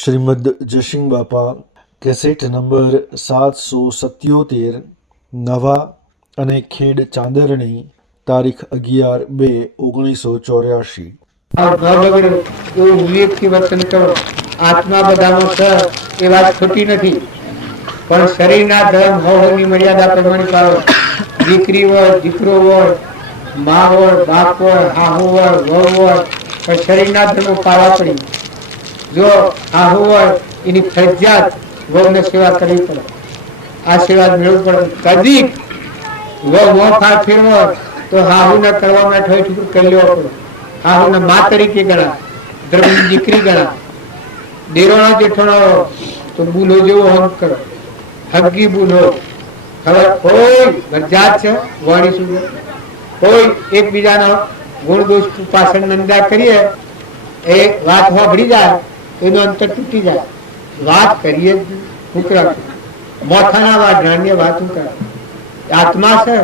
શ્રીમદ જયસિંહ બાપા cassette number 777 નવા અને ખેડ ચાંદરણી તારીખ 11/2/1984। એવું વિવેકથી વર્તન કરો। આત્મા બધામાં છે એ વાત ખોટી નથી, પણ શરીરના ધર્મ હોવાની મર્યાદા પ્રમાણે પાળો। દીકરી હોય, દીકરો હોય, મા હોય, બાપ હોય, હાહુ હોય, વહુ હોય, પણ શરીરના ધર્મો પાળવા પડી। જો હાહુ હોય એની ફરજિયાત વહુને સેવા કરવી પડે, આશીર્વાદ મેળવવો પડે। કદી વહુ મોંફાળ ફેરવો તો હાહુને કરવા માટે હોય એટલું કરી લેવો પડે। હાહુને મા તરીકે ગણા, ધર્મની દીકરી ગણા। દેરોણો જેઠોણો તો બુલો જેવો હક કરો, હગી બુલો। હવે કોઈ મરજાત છે વાણી સુધી, કોઈ એકબીજાનો ગુણ દોષ પાછળ નિંદા કરીએ એ વાત સાંભળી જાય એનું અંતર તૂટી જાય। વાત કરીએ ઉકળા મોથાના વાઢાની વાત ઉકળે। આત્મા છે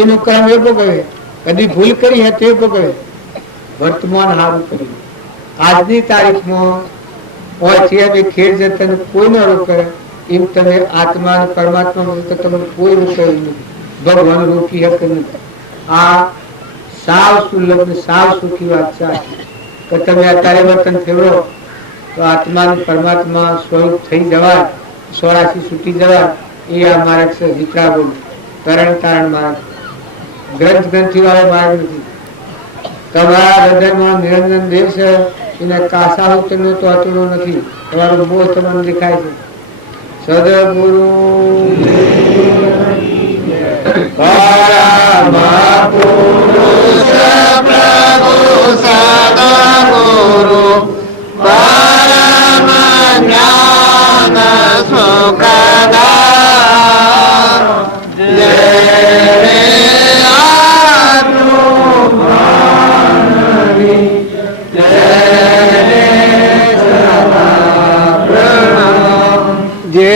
એનું કર્મ એ ભોગવે, કદી ભૂલ કરી હે તે ભોગવે। વર્તમાન હારું કર્યું। આજની તારીખમાં ખેડ જતન કોઈ ન રોકે એમ તમે આત્મા અને પરમાત્મા તો તમને કોઈ રોકે નહીં, ભગવાન રોકી શકે નહીં। આ સાવ સુલભ ને સાવ સુખી વાત છે કે તમે અત્યારે વર્તન ફેરવો તો આત્મા અને પરમાત્મા સ્વરૂપ થઈ જવાય, 84 છૂટી જવાય। એ આ માર્ગ છે, જીતરા બોલ તરણ તારણ માર્ગ, ગ્રંથ ગ્રંથિ વાળો માર્ગ નથી। તમારા હૃદયમાં નિરંજન દેવ છે, એને કાસા ઉતરનો તો અતડો નથી, તમારો મોહ તમને દેખાય છે। સદગુરુ પરમ પુરુષ પ્રભુ સદગુરુ પરમ જ્ઞાન સુખદાતા જય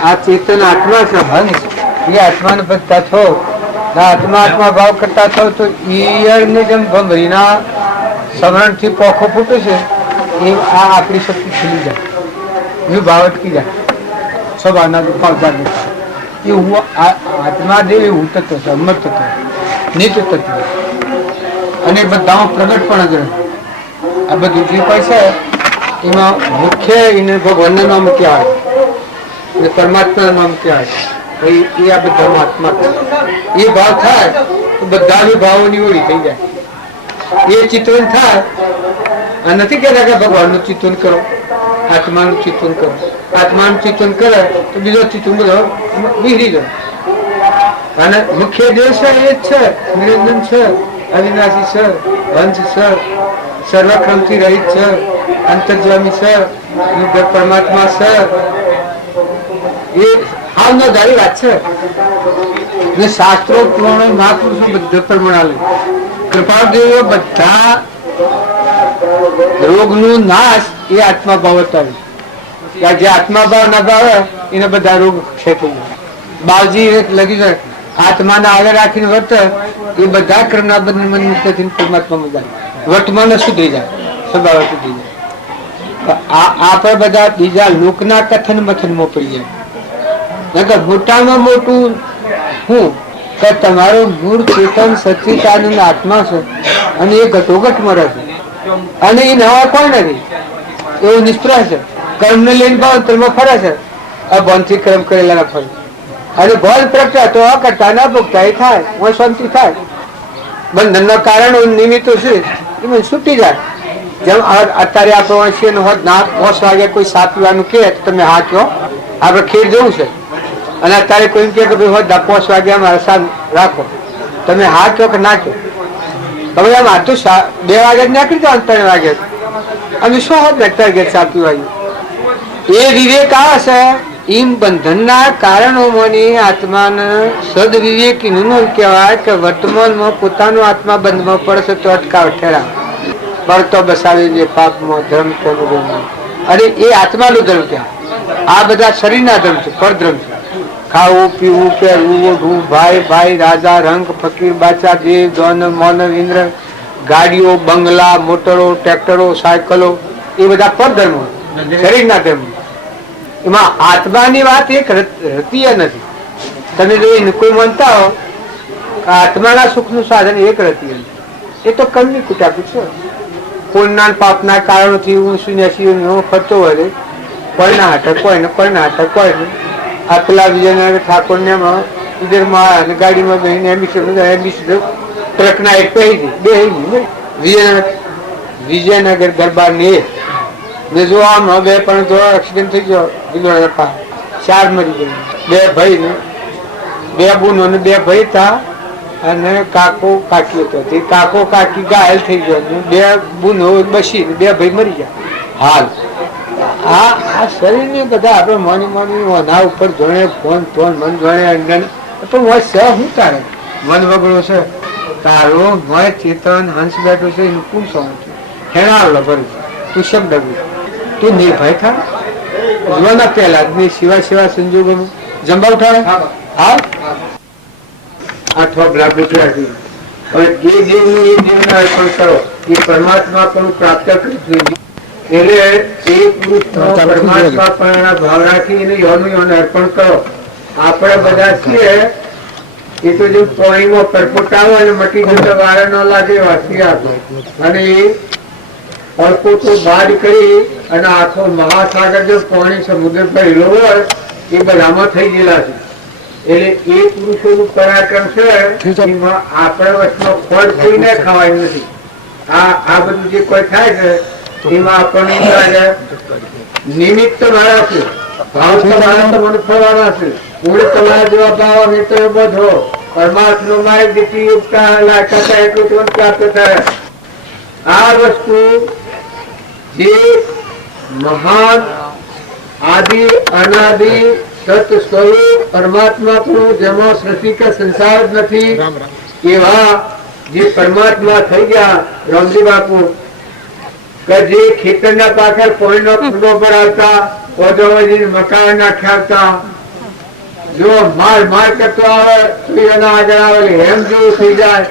આ ચેતન આત્મા છે, એ આત્માને ભજતા છો, આત્મા આત્મા ભાવ કરતા છો તો ઈયળની જેમ ભમરીના સમરણથી પોખો ફૂટે છે એ આ આપણી શક્તિ ખીલી જાય, એ ભાવ અટકી જાય। સભાના દુખાવતા એ હું આત્મા દેવ એવું તત્વ છે, અમર તત્વ, નિત્ય તત્વ, અને બધામાં પ્રગટ પણ જ રહે। આ બધું જે પણ છે એમાં મુખ્ય એને ભગવાનના નામ ક્યાં આવે, પરમાત્મા નામ ક્યાં આવે, એ આ બધામાં આત્મા એ ભાવ થાય તો બધા ભાવોની ઓળી થઈ જાય। એ ચિંતન થાય, આ નથી કહેતા કે ભગવાનનું ચિંતન કરો, આત્માનું ચિંતન કરો। આત્માનું ચિંતન કરે તો બીજો ચિંતન બધો વિહરી જાય। અને મુખ્ય દેવ છે એ જ છે, નિરંજન છે, અવિનાશી છે, વંશ છે, સર્વક્રમથી રહિત છે, અંતર્જામી છે, પરમાત્મા છે। એ હાલ ન જારી વાત છે ને શાસ્ત્રો પુરાણો મહાપુરુષો બધા પ્રમાણે કૃપાદેવો બધા રોગનું નાશ એ આત્મા ભાવ બતાવે। જે આત્મા ભાવ ના ભાવે એને બધા રોગ ક્ષેત્ર બાવજી લગી જાય આત્માના આગળ રાખીને વર્તે એ બધા ક્રમના બંધ મન પરમાત્મા જાય, વર્તમાન સુધરી જાય, સ્વભાવ સુધરી જાય। આપણે બધા બીજા લોકના કથન મથનમાં પડી જાય। મોટામાં મોટું હું કે તમારું મૂળ ચેતન સચ્ચિદાનંદ આત્મા છે અને એ ઘટોઘટ મરે છે અને એ નવા કોઈ નથી, એવું નિષ્પ્રહ છે। કર્મને લઈને ભાવંતરમાં ફરે છે, અભણથી કર્મ કરેલા ફરે, અને ભલ પ્રગટા તો અકર્તા ના ભોગતા એ થાય, શાંતિ થાય। બંધનના કારણો નિમિત્તો છે એમાં છૂટી જાય. જેમ અત્યારે આપણો છે ને હોત ના 5 વાગે કોઈ 7 પીવાનું કહે તો તમે હા કહો, આપણે ખેર જવું છે અને અત્યારે કોઈ કહે કે ભાઈ હોત 5 વાગે અમારે સાદ રાખો, તમે હા કહો કે ના કહો? હવે આમ આ તો 2 વાગે જ નીકળી જાવ, 3 વાગે અમે શું હોત અત્યારે ઘેર 7 પીવાયું. એ વિવેક આ છે એમ બંધનના કારણોમાંની આત્માને સદવિવેકીનું કહેવાય કે વર્તમાનમાં પોતાનો આત્મા બંધમાં પડશે તો અટકાવ ઠેરાવ બળતો બસાવી દે પાપમાં ધર્મ અને એ આત્માનો ધર્મ કહેવાય. આ બધા શરીરના ધર્મ છે, પરધર્મ છે. ખાવું પીવું પહેરવું ઓઢવું ભાઈ ભાઈ રાજા રંગ ફકીર બાદશાહ દેવ દોન મોન ઇન્દ્ર ગાડીઓ બંગલા મોટરો ટ્રેક્ટરો સાયકલો એ બધા પરધર્મો શરીરના ધર્મ. એમાં આત્માની વાત એક રતીય નથી. તમે જો કોઈ માનતા હો આત્માના સુખનું સાધન એક રતીય નથી, એ તો કર્મની કુટાકુટ છે. પુણ્યના પાપના કારણોથી ઊંચું નેસી ફરતો હોય કોઈના હાટક કોઈ ને કોઈના હાટક કોઈ ને. આ પેલા વિજયનગર ઠાકોર ને ઇધરમાં ગાડીમાં બહીને ટ્રકના એક પહેરી બે વિજયનગર દરબાર ને મેં જો આમ હવે પણ જો એક્સિડન્ટ થઈ ગયો બિલોડા પાસે 4 મરી ગયું. 2 ભાઈ ને 2 બુનો ને 2 ભાઈ હતા અને કાકો કાકી હતો. તે કાકો કાકી ઘાયલ થઈ ગયો, 2 બુનો બસી 2 ભાઈ મરી ગયા. હાલ આ શરીરને બધા આપણે માની ના ઉપર જોડે ફોન મન જોડે અંગન પણ હોય સહ શું તારે મન વગડો છે તારો હોય ચેતન હંસ બેઠો છે એનું કોણ સમજ છે? ખેણા લબર તું શબ્દ તું નિર્ભય થા જીવનના પહેલા સેવા સંજોગોમાં જંબા ઉઠાવે. હા આ થોડા ગુજરાતી હવે જે જીવનું એ જીવને અર્પણ કરો એ પરમાત્મા પણ પ્રાપ્ત કરી એટલે એ પુરુષ પરમાત્મા પણ ભાવ રાખી એને યોનું અર્પણ કરો. આપણે બધા છીએ એ તો જો પાણીમાં પરપોટાવો અને મટી જતો વારે ન લાગે વાસી આપો અને એ અડકો તો બાદ કરી અને આખો મહાસાગર જો પાણી સમુદ્ર પર હિલો હોય એ બધામાં થઈ ગયેલા છે. એટલે એ પુરુષોનું પરાક્રમ છે એમાં આપણે વચમાં ફળ કોઈને ખવાયું નથી. આ બધું જે કોઈ થાય છે એમાં આપણને નિમિત્ત મારા છે, ભાવ તમારા મને ફળવાના છે. મૂળ તમારા જેવા ભાવ એ તો એ બધો પરમાત્મા મારી દીકરી ઉપતા લાયકાત એટલું તમને પ્રાપ્ત થાય. આ વસ્તુ જે મહાન આદિ અનાદિ સત સ્વરૂપ પરમાત્મા પણ જેમાં સૃષ્ટિ કે સંસાર જ નથી એવા જે પરમાત્મા થઈ ગયા રામજી બાપુ કે જે ખેતરના પાછળ પોઈનો ફૂલો પર આવતા ઓજોજી મકાન નાખ્યા જો માર કરતો આવે તો એના આગળ આવે હેમ જેવું થઈ જાય.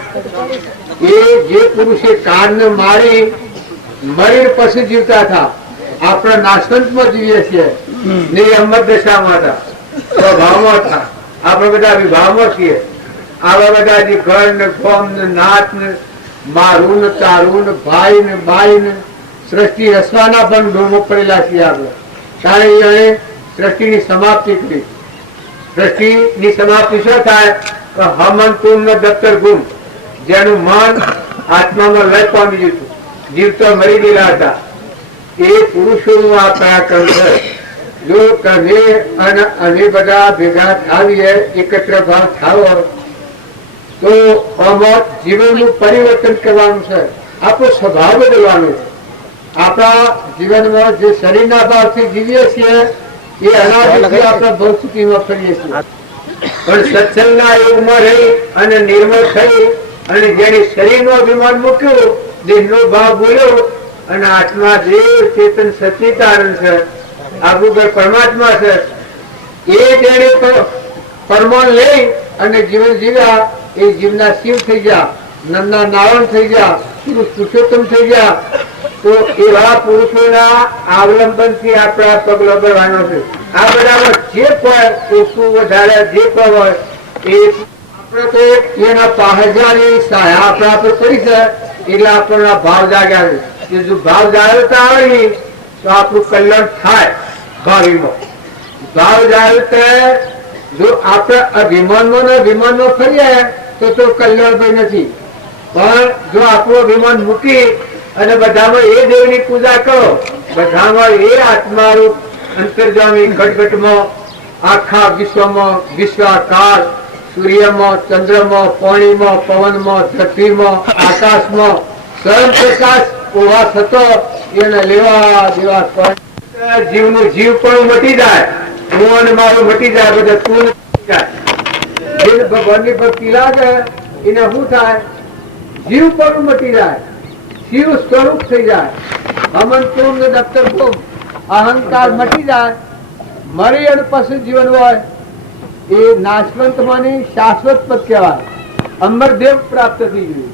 એ જે પુરુષે કાનને મારી મરી પછી જીવતા હતા આપણે નાશવંતમાં જીવીએ છીએ ને અમર દશામાં હતા સ્વભાવમાં હતા. આપણે બધા વિભાવમાં છીએ. આવા બધા જે ઘર ને ગોમ ને નાત ને મારું ને તારું ને ભાઈ ને બાઈ ને સૃષ્ટિ રસવાના પણ ડોમો પડેલા છીએ આપણે. કારણ એ સૃષ્ટિની સમાપ્તિ કરી. સૃષ્ટિની સમાપ્તિ શું થાય? હમન પૂર્ણ દફતર ગુમ, જેનું મન આત્મામાં લય પામી ગયું જીવતો મરી ગયેલા હતા એ પુરુષોનું આ પરાક્રમ છે. જો તમે અને અમે બધા ભેગા થાવીએ એકત્ર ભાવ થાવો તો જીવનનું પરિવર્તન કરવાનું છે, આપણો સ્વભાવ બદલવાનો છે. આપણા જીવનમાં જે શરીરના ભાવથી જીવીએ છીએ એ અનાદિથી આપણા ભૌતિકીમાં ફરીએ છીએ. પણ સત્સંગના યુગમાં રહી અને નિર્મળ થઈ અને જેને શરીરનો અભિમાન મૂક્યું, દેહનો ભાવ બોલ્યો અને આત્મા દેવ ચેતન સચિતાનંદ છે, આગળ પરમાત્મા છે, એ જેને પરમાણ લઈ અને જીવન જીવ્યા એ જીવના શિવ થઈ ગયા, નંદના નારાયણ થઈ ગયા, પુરુષ પુરુષોત્તમ થઈ ગયા. તો એવા પુરુષોના અવલંબન થી આપણા પગલો ભરવાનો છે. આ બધામાં જે કોઈ ઓછું વધારે જે કોઈ હોય એ આપણે તો એના પહાજાની સહાય પ્રાપ્ત કરી છે એટલે આપણને ભાવ જાગ્યા છે. જો ભાવ જાળવતા આવડી તો આપણું કલ્યાણ થાય. ભાવીમાં ભાવ જાળવતા જો આપણે અભિમાનમાં ફરીએ તો કલ્યાણ ભાઈ નથી. પણ જો આપણું અભિમાન મૂકી અને બધામાં એ દેવની પૂજા કરો, બધામાં એ આત્મારૂપ અંતર્જામી ઘટઘટમાં આખા વિશ્વમાં વિશ્વાકાર સૂર્યમાં ચંદ્રમાં પાણીમાં પવનમાં ધરતીમાં આકાશમાં સ્વયં પ્રકાશ ઉભા થતો એને લેવા દેવા કોઈ જીવનું જીવ પણ મટી જાય, હું અને મારું મટી જાય, બધા તું મટી જાય. જેને ભગવાનની ભક્તિ લાગે એને શું થાય? જીવ પણ મટી જાય, શિવ સ્વરૂપ થઈ જાય. અમન તુમ ને દફતર તુમ, અહંકાર મટી જાય, મરી અને પછી જીવન હોય એ નાશવંત માની શાશ્વત પદ કહેવાય. અમરદેવ પ્રાપ્ત થઈ ગયું.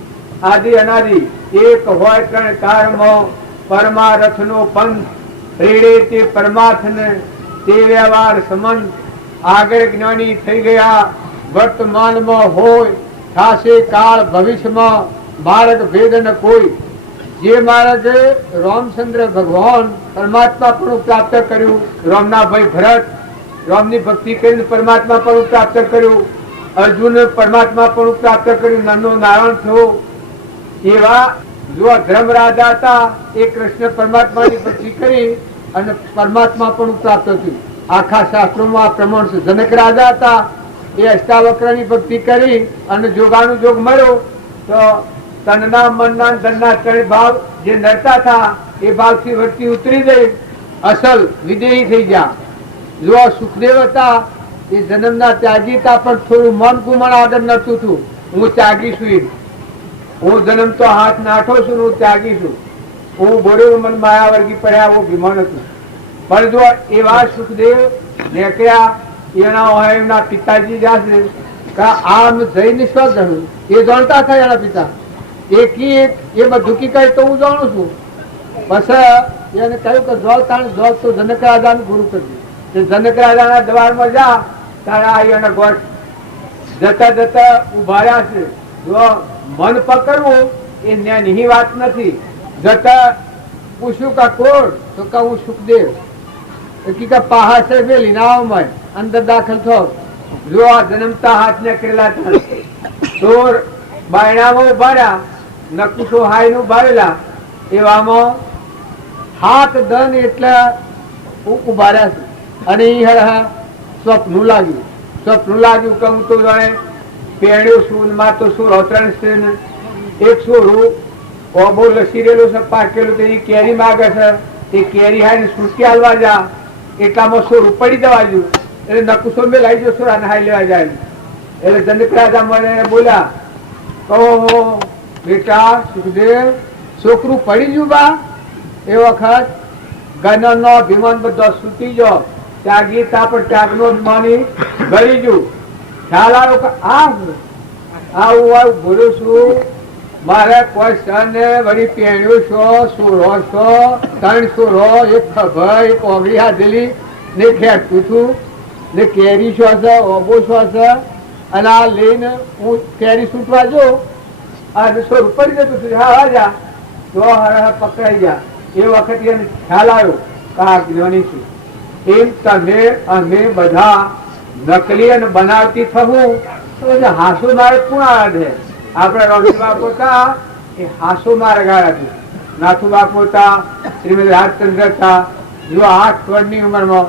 આદિ અનાદિ એક હોય ત્રણ કાળમાં પરમારથનો પંથ, રેડે તે પરમાર્થને તે વ્યવહાર સંબંધ. આગળ જ્ઞાની થઈ ગયા, વર્તમાનમાં હોય, થાશે કાળ ભવિષ્યમાં, માર્ગ ભેદ ન કોઈ. જે માર્ગે રામચંદ્ર ભગવાન પરમાત્મા પણ પ્રાપ્ત કર્યું, રામના ભાઈ ભરત રામની ભક્તિ કરીને પરમાત્મા પણ પ્રાપ્ત કર્યું, અર્જુન પરમાત્મા પણ પ્રાપ્ત કર્યું, નાનો નારાયણ થયો. એવા જો ધર્મ રાજા હતા એ કૃષ્ણ પરમાત્માની ભક્તિ કરી અને પરમાત્મા પણ પ્રાપ્ત થયું. આખા શાસ્ત્રોમાં પ્રમાણ છે. જનક રાજા હતા એ અષ્ટાવક્રની ભક્તિ કરી અને જોગાનું જોગ મળ્યો તો તનના મનના ધનના ત્રણ ભાવ જે નડતા હતા એ ભાવથી વૃત્તિ ઉતરી ગઈ, અસલ વિદેહી થઈ ગયા. જો સુખદેવ હતા એ જન્મના ત્યાગી હતા પણ થોડું મન ગુમણ આગળ નડતું હતું, હું ત્યાગી છું, હું જન્મ તો હાથ નાઠો છું, હું ત્યાગી છું, હું બોલ્યો મન માયા વર્ગી પડ્યા, હું વિમાન હતું. પણ જો એવા સુખદેવ નીકળ્યા, એના હોય એમના પિતાજી જશે આમ જઈને શું જાણ્યું એ જાણતા થાય એના પિતા એકી એક એ બધું કી કહે તો હું જાણું છું. પછી એને કહ્યું કે જોલ તાણ જોલ તો જનક રાજાનું ગુરુ કરજો. જનક રાજાના દ્વારમાં જા તારે આવી અને ગોઠ જતા જતા ઉભા રહ્યા છે. જો મન પકડવું એ ન્યાની વાત નથી. જતા પૂછ્યું કે કોણ? તો કહું સુખદેવ. પાહા છે વેલી નાવમાં અંદર દાખલ થયો. જો આ જન્મતા હાથ ને કરેલા તો બાયણામાં ઉભા રહ્યા, નકુશો હાઈ નું ભાવેલા એવામાં હાથ ધન એટલે ઉભા રહ્યા છે. અને એ સ્વપ્નું લાગ્યું, સ્વપ્નું લાગ્યું કે હું તો જાણે પેણ્યું છું, માં તો શું રોતરણ છે ને એક શું ઓબો લસી રહેલું છે પાકેલું, તો એ કેરી માગે છે, એ કેરી હાઈ ને સુટકી હાલવા જા એટલામાં સોર પડી જવા ગયું. એટલે નકુશો મેં લાવી જો સોરા નહાઈ લેવા જાય. એટલે જનક રાજા મને બોલ્યા, કહો બેટા સુખદેવ છોકરું પડી ગયું બા. એ વખત ગનનો અભિમાન બધો સૂતી ગયો, ત્યાગી તા પણ ત્યાગનો અભિમાની ગળી ગયું. ખ્યાલ આવ્યો કે આવું બોલું છું, મારે કોઈ સને વળી પહેણ્યું છો, સોરો છો, ત્રણ સોરો, એક ખભર, એક ઓગળી હાથેલી ને ખેંચતું છું ને કેરી છો છે, ઓબો છો છે, અને આ લઈને હું કેરી છૂટવા જો અને સોર પડી જતું છું. હા જા તો પકડાઈ ગયા. એ વખતે એને ખ્યાલ આવ્યો કે આ જ્ઞાની છું. એમ તમે અમે બધા નકલી અને બનાવતી થવું તો હાસુ મારે કોણ આવે છે? આપણા રોમી બાપુ હતા એ હાસુ મારે ગાળા છે. નાથુ બાપુ હતા, શ્રીમદ રાજચંદ્ર હતા. જો 8 વર્ષની ઉંમરમાં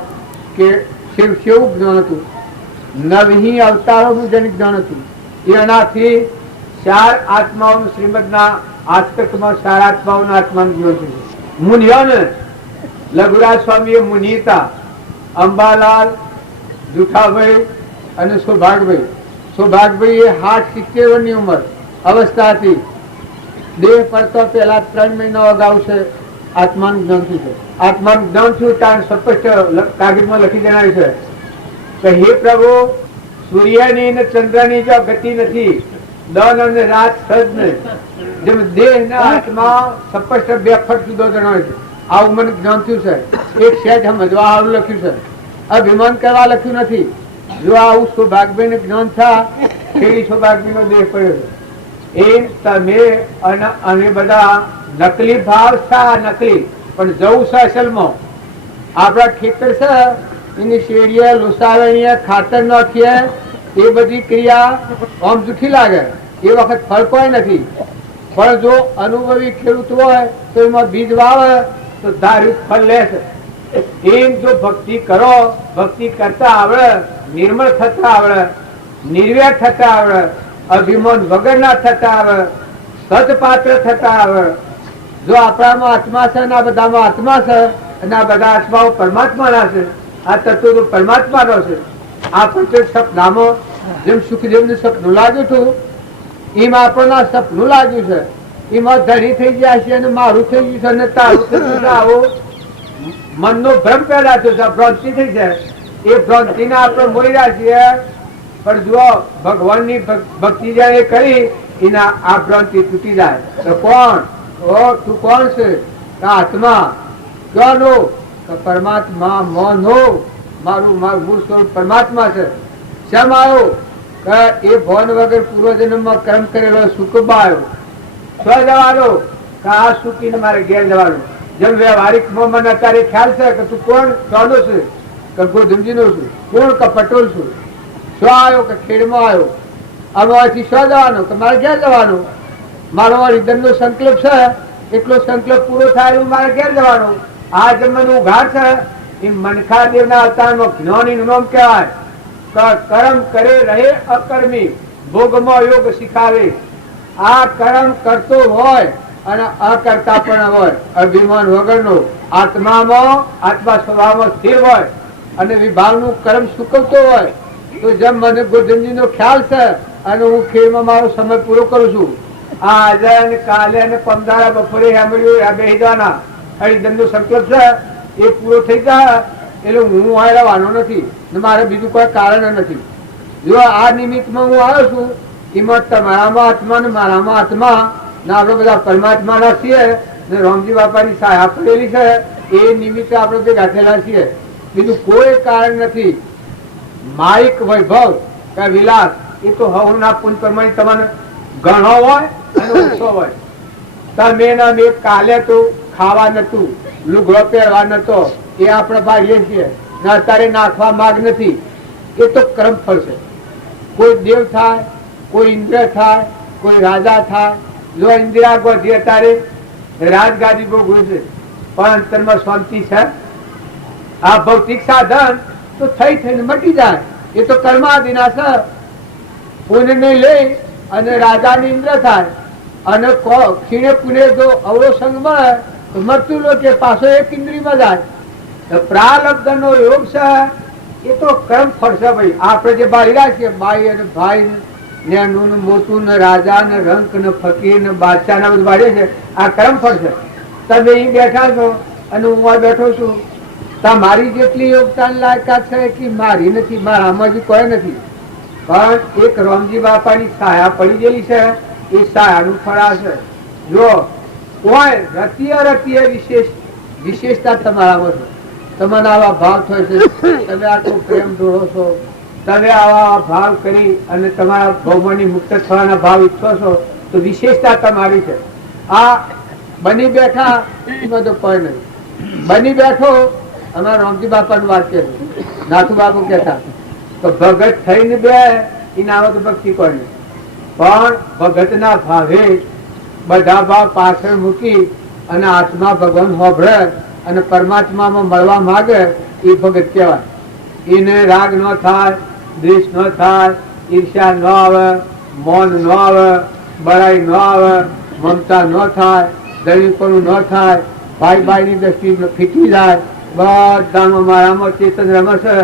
કે શિવ કેવું જ્ઞાન હતું, નવહી અવતારોનું જેને જ્ઞાન હતું. એનાથી 4 આત્માઓનું શ્રીમદના આસ્તકમાં 4 આત્માઓના આત્માનું જ્ઞાન છે. મુનિઓને લઘુરાજ સ્વામી એ મુનિ હતા. અંબાલાલ, જુઠાભાઈ અને સૌભાગભાઈ. સૌભાગભાઈ એ 60-70 વર્ષની ઉંમર અવસ્થા હતી. દેહ પડતો પેલા 3 મહિના અગાઉ છે આત્માનું જ્ઞાન થયું છે. આત્માનું જ્ઞાન થયું ત્યાં સ્પષ્ટ કાગળમાં લખી જણાવ્યું છે કે હે પ્રભુ, સૂર્યની અને ચંદ્રની જો ગતિ નથી, દન અને રાત સજ નહીં, જેમ દેહ ના આત્મા સ્પષ્ટ 2 ફટ જુદો જણાવ્યો છે. આવું મને જ્ઞાન થયું છે. એક સેજ સમજવા આવું લખ્યું છે, અભિમાન કરવા લખ્યું નથી. જો આવું સૌભાગભાઈ ને જ્ઞાન થા એવી સૌભાગભાઈ નો દેહ પડ્યો છે. એમ તમે અને અમે બધા નકલી ભાવ છે, નકલી પણ જવું છે અસલમાં. આપણા ખેતર છે એની શેરીએ લુસાવીએ ખાતર નાખીએ, એ બધી ક્રિયા આમ જૂઠી લાગે, એ વખત ફળ કોઈ નથી. પણ જો અનુભવી ખેડૂત હોય તો એમાં બીજ વાવે તો ધાર્યું ફળ લેશે. એમ જો ભક્તિ કરો, ભક્તિ કરતા આવડે, નિર્મળ થતા આવડે, નિર્વ્યર થતા આવડે, અભિમાન વગરના થતા આવડે, સતપાત્ર થતા આવડે. જો આપણામાં આત્મા છે ને આ બધામાં આત્મા છે અને આ બધા આત્માઓ પરમાત્માના છે, આ તત્વ તો પરમાત્માનો છે. આ પ્રત્યેક સપનામાં જેમ સુખદેવનું સપનું લાગ્યું હતું એમ આપણને સપનું લાગ્યું છે. એમાં ધણી થઈ ગયા છે અને મારું થઈ ગયું છે અને તારું થઈ ગયું છે. આવો મનનો ભ્રમ પેદા થયો છે, ભ્રાંતિ થઈ છે. એ ભ્રાંતિને આપણે મોર્યા છીએ. પણ જુઓ, ભગવાનની ભક્તિ જ્યારે કરી એના આ ભ્રાંતિ તૂટી જાય તો કોણ? તું કોણ છે? આત્મા. ક્યાંનો? પરમાત્મા. મોનો મારું મૂળ સ્વરૂપ પરમાત્મા છે. શેમ આવ્યો? એ ભવન વગર પૂર્વજન્મમાં કર્મ કરેલો સુખ આવ્યો. સ્વ જવાનો આ સુખીને મારે ઘેર જવાનું. જેમ વ્યવહારિક મને અત્યારે ખ્યાલ છે કે તું કોણ? ક્યાંનો છે? કે ગોધમજી નો છું. કોણ? કે પટોલ છું. શું આવ્યો? કે ખેડમાં આવ્યો. આમાંથી શું જવાનો? કે મારે ઘેર જવાનું. મારો હૃદયનો સંકલ્પ છે, એટલો સંકલ્પ પૂરો થાય એવું મારે ઘેર જવાનું. આ જન્મનું ઘાટ છે એ મનખા દેવના અવતારમાં જ્ઞાની નામ કહેવાય. કર્મ કરે રહે અકર્મી, ભોગમાં યોગ શીખાવે. આ કર્મ કરતો હોય અને અકર્તા પણ હોય, અભિમાન વગરનો, આત્મામાં આત્મા સ્વભાવમાં સ્થિર હોય અને વિભાવનું કર્મ ચૂકવતો હોય. તો જેમ મને ગોધનજી નો ખ્યાલ છે અને હું ખેડમાં મારો સમય પૂરો કરું છું. આ આજે અને કાલે અને પમદારા બપોરે સાંભળ્યું બેસી જવાના હરિદનનો સંકલ્પ છે એ પૂરો થઈ જાય એટલે હું અહીં રહેવાનો નથી ને મારે બીજું કોઈ કારણ નથી. જો આ નિમિત્તમાં હું આવ્યો છું એમાં તમારામાં આત્મા ને મારામાં આત્મા ને આપણે બધા પરમાત્માના છીએ ને રામજી બાપાની સહાય પડેલી છે એ નિમિત્તે આપણે ભેગા થયેલા છીએ. બીજું કોઈ કારણ નથી. માઇક વૈભવ કે વિલાસ એ તો હવના પુન પ્રમાણે તમને ઘણો હોય અને ઓછો હોય. તમે મેં કાલે તો ખાવા નતું, લુગડો પહેરવા નતો, એ આપણે ભાગીએ છીએ ને અત્યારે નાખવા માગ નથી. એ તો કર્મ ફળ છે. કોઈ દેવ થાય, કોઈ ઇન્દ્ર થાય, કોઈ રાજા થાય. જો ઇન્દિરા ગાંધી અત્યારે રાજગાદી ભોગવે છે પણ અંતરમાં શાંતિ છે. આ ભૌતિક સાધન તો થઈ થઈને મટી જાય. એ તો કર્માદિના છે. પુણ્ય લઈ અને રાજાની ઇન્દ્ર થાય અને ખીણે પુણે જો અવળો સંગ મળે તો મૃત્યુ લોકે પાછો એક ઇન્દ્રિયમાં જાય. પ્રારબ્ધ નો યોગ છે એ તો કર્મ ફળ છે ભાઈ. આપણે જે બાળી રહ્યા છીએ બાઈ અને ભાઈ નેનું ને મોટું ને રાજા ને રંક ને ફકીર ને બાદશાહ ને બધું બાળીએ છે. આ કર્મ ફળ છે. તમે અહીં બેઠા છો અને હું આ બેઠો છું. તમારી જેટલી યોગદાન લાયકાત છે કે મારી નથી, મારામાં જ કોઈ નથી. પણ એક રામજી બાપાની છાયા પડી ગયેલી છે એ છાયાનું ફળ છે. જો કોઈ રતીય વિશેષતા તમારામાં છે. તમને આવા ભાવ થાય છે, તમે આટલો પ્રેમ જોડો છો, તમે આવા ભાવ કરી અને તમારા ભૌમની મુક્ત થવાના ભાવ ઈચ્છો છો તો વિશેષતા તમારી છે. આ બની બેઠા એમાં તો કોઈ નહીં. બની બેઠો અમારા રામજી બાપાનું વાક્ય છે. નાથુ બાપુ કહેતા તો ભગત થઈને બે એના આવે તો ભક્તિ કોઈ નહીં. પણ ભગતના ભાવે બધા ભાવ પાછળ મૂકી અને આત્મા ભગવાન હોભળે અને પરમાત્મામાં મળવા માંગે એ ભગત કહેવાય. એને રાગ ન થાય, દ્વેષ ન થાય, ઈર્ષ્યા ન આવે, મૌન ન આવે, બળાઈ ન આવે, મમતા ન થાય, દળીપણું ન થાય, ભાઈ ભાઈની દ્રષ્ટિ ફીકી જાય. બધામાં મારામાં ચેતન રમે છે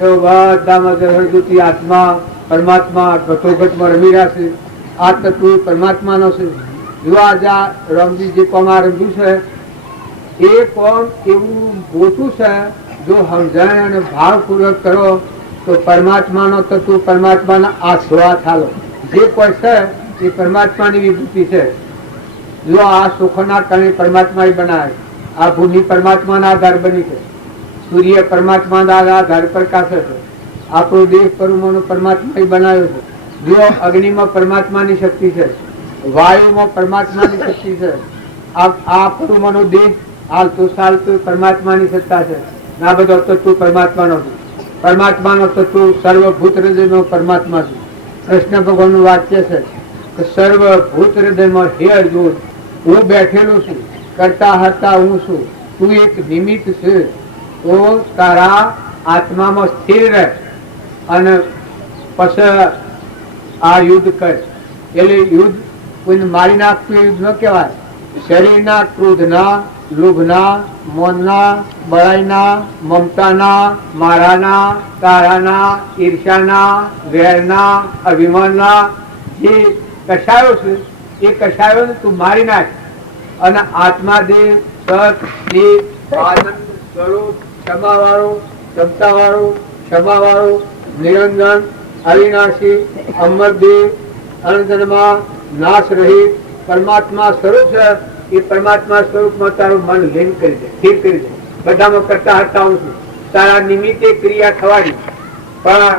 એવો બધામાં હૃદયથી આત્મા પરમાત્મા ઘટોઘટમાં રમી રહ્યા છે. આ તત્વ પરમાત્માનો છે. જો આજે રામજી જે કોમ આ રમ્યું છે એ કોમ એવું મોટું છે. જો સમજણ અને ભાવપૂર્વક કરો તો પરમાત્માનો તત્વ પરમાત્માના આસ્વાદ થાલો. જે કોઈ છે એ પરમાત્માની વિભૂતિ છે. જો આ સુખના કારણે પરમાત્મા બનાવે. આ ભૂમિ પરમાત્માના આધાર બની છે. સૂર્ય પરમાત્માના આધાર પ્રકાશે છે. આપણો દેહ પરમાણુ પરમાત્મા બનાવ્યો છે. જો અગ્નિમાં પરમાત્માની શક્તિ છે, વાયુમાં પરમાત્માની શક્તિ છે. આ પરમાણુ દેહ હાલતો ચાલતો પરમાત્માની સત્તા છે. આ બધો તત્વ પરમાત્માનો છે. પરમાત્માનો તત્વ સર્વભૂત હૃદયનો પરમાત્મા છે. કૃષ્ણ ભગવાનનું વાક્ય છે કે સર્વભૂત હૃદયમાં હે અર્જુન, હું બેઠેલો છું, કરતા હરતા હું છું, તું એક નિમિત્ત છે, તો તારા આત્મામાં સ્થિર રહે અને પછી આ યુદ્ધ કર. એટલે યુદ્ધ કોઈને મારી નાખતું યુદ્ધ ન કહેવાય. શરીરના, ક્રોધના, લોભના, મોનના, બળાઈના, મમતાના, મારાના, તારાના, ઈર્ષાના, વેરના, અભિમાનના જે કશાયો છે એ કશાયોને તું મારી નાખ અને આત્માદેવ, સત, દેવ, આનંદ સ્વરૂપ, ક્ષમાવાળો, ક્ષમતાવાળો, ક્ષમાવાળો, નિરંજન, અવિનાશી, અમરદેવ, અનંતમાં નાશ રહિત પરમાત્મા સ્વરૂપ છે. એ પરમાત્મા સ્વરૂપમાં તારું મન લીન કરી દે, સ્થિર કરી દે. બધામાં કરતા હરતા હું છું. તારા નિમિત્તે ક્રિયા થવાની, પણ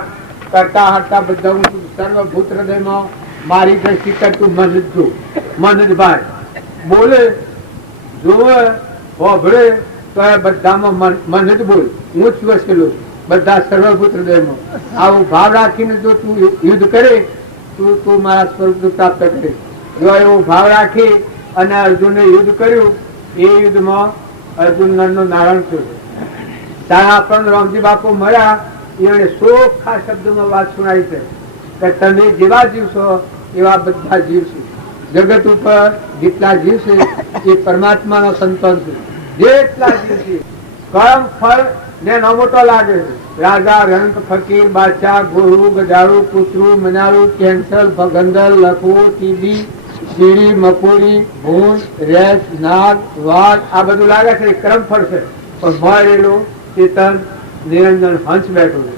કરતા હરતા બધા હું છું. સર્વભૂત હૃદયમાં મારી દ્રષ્ટિ કરતું મન જ જો, મન જ ભાર બોલે, જોવે, હોભળે તો એ બધામાં મન જ બોલ. હું જ વસેલો છું બધા સર્વભૂત હૃદયમાં. આવો ભાવ રાખીને જો તું યુદ્ધ કરે તું મારા સ્વરૂપ પ્રાપ્ત કરે. જો એવો ભાવ રાખી અને અર્જુને યુદ્ધ કર્યું, એ યુદ્ધમાં અર્જુન નરનો નારાયણ થયો. ત્યાં આપણને રામજી બાપુ મળ્યા, એને ચોખ્ખા શબ્દોમાં વાત સુનાવી છે કે તમે જેવા જીવ છો એવા બધા જીવ છે. જગત ઉપર જેટલા જીવ છે એ પરમાત્માનો સંતાન છે. જેટલા જીવ છે કર્મ ફળ ને ન મોટો લાગે છે. રાજા, રંક, ફકીર, બાદશાહ, ગુરુ, ગજારું, કૂતરું, મનારું, કેન્સર, ભગંદર, લખવું, ટીબી, ચીડી, મકોડી, ભૂન, રેસ, નાગ, વાઘ આ બધું લાગે છે કર્મ ફળ છે. પણ મળેલું ચેતન નિરંજન હંસ બેઠું છે.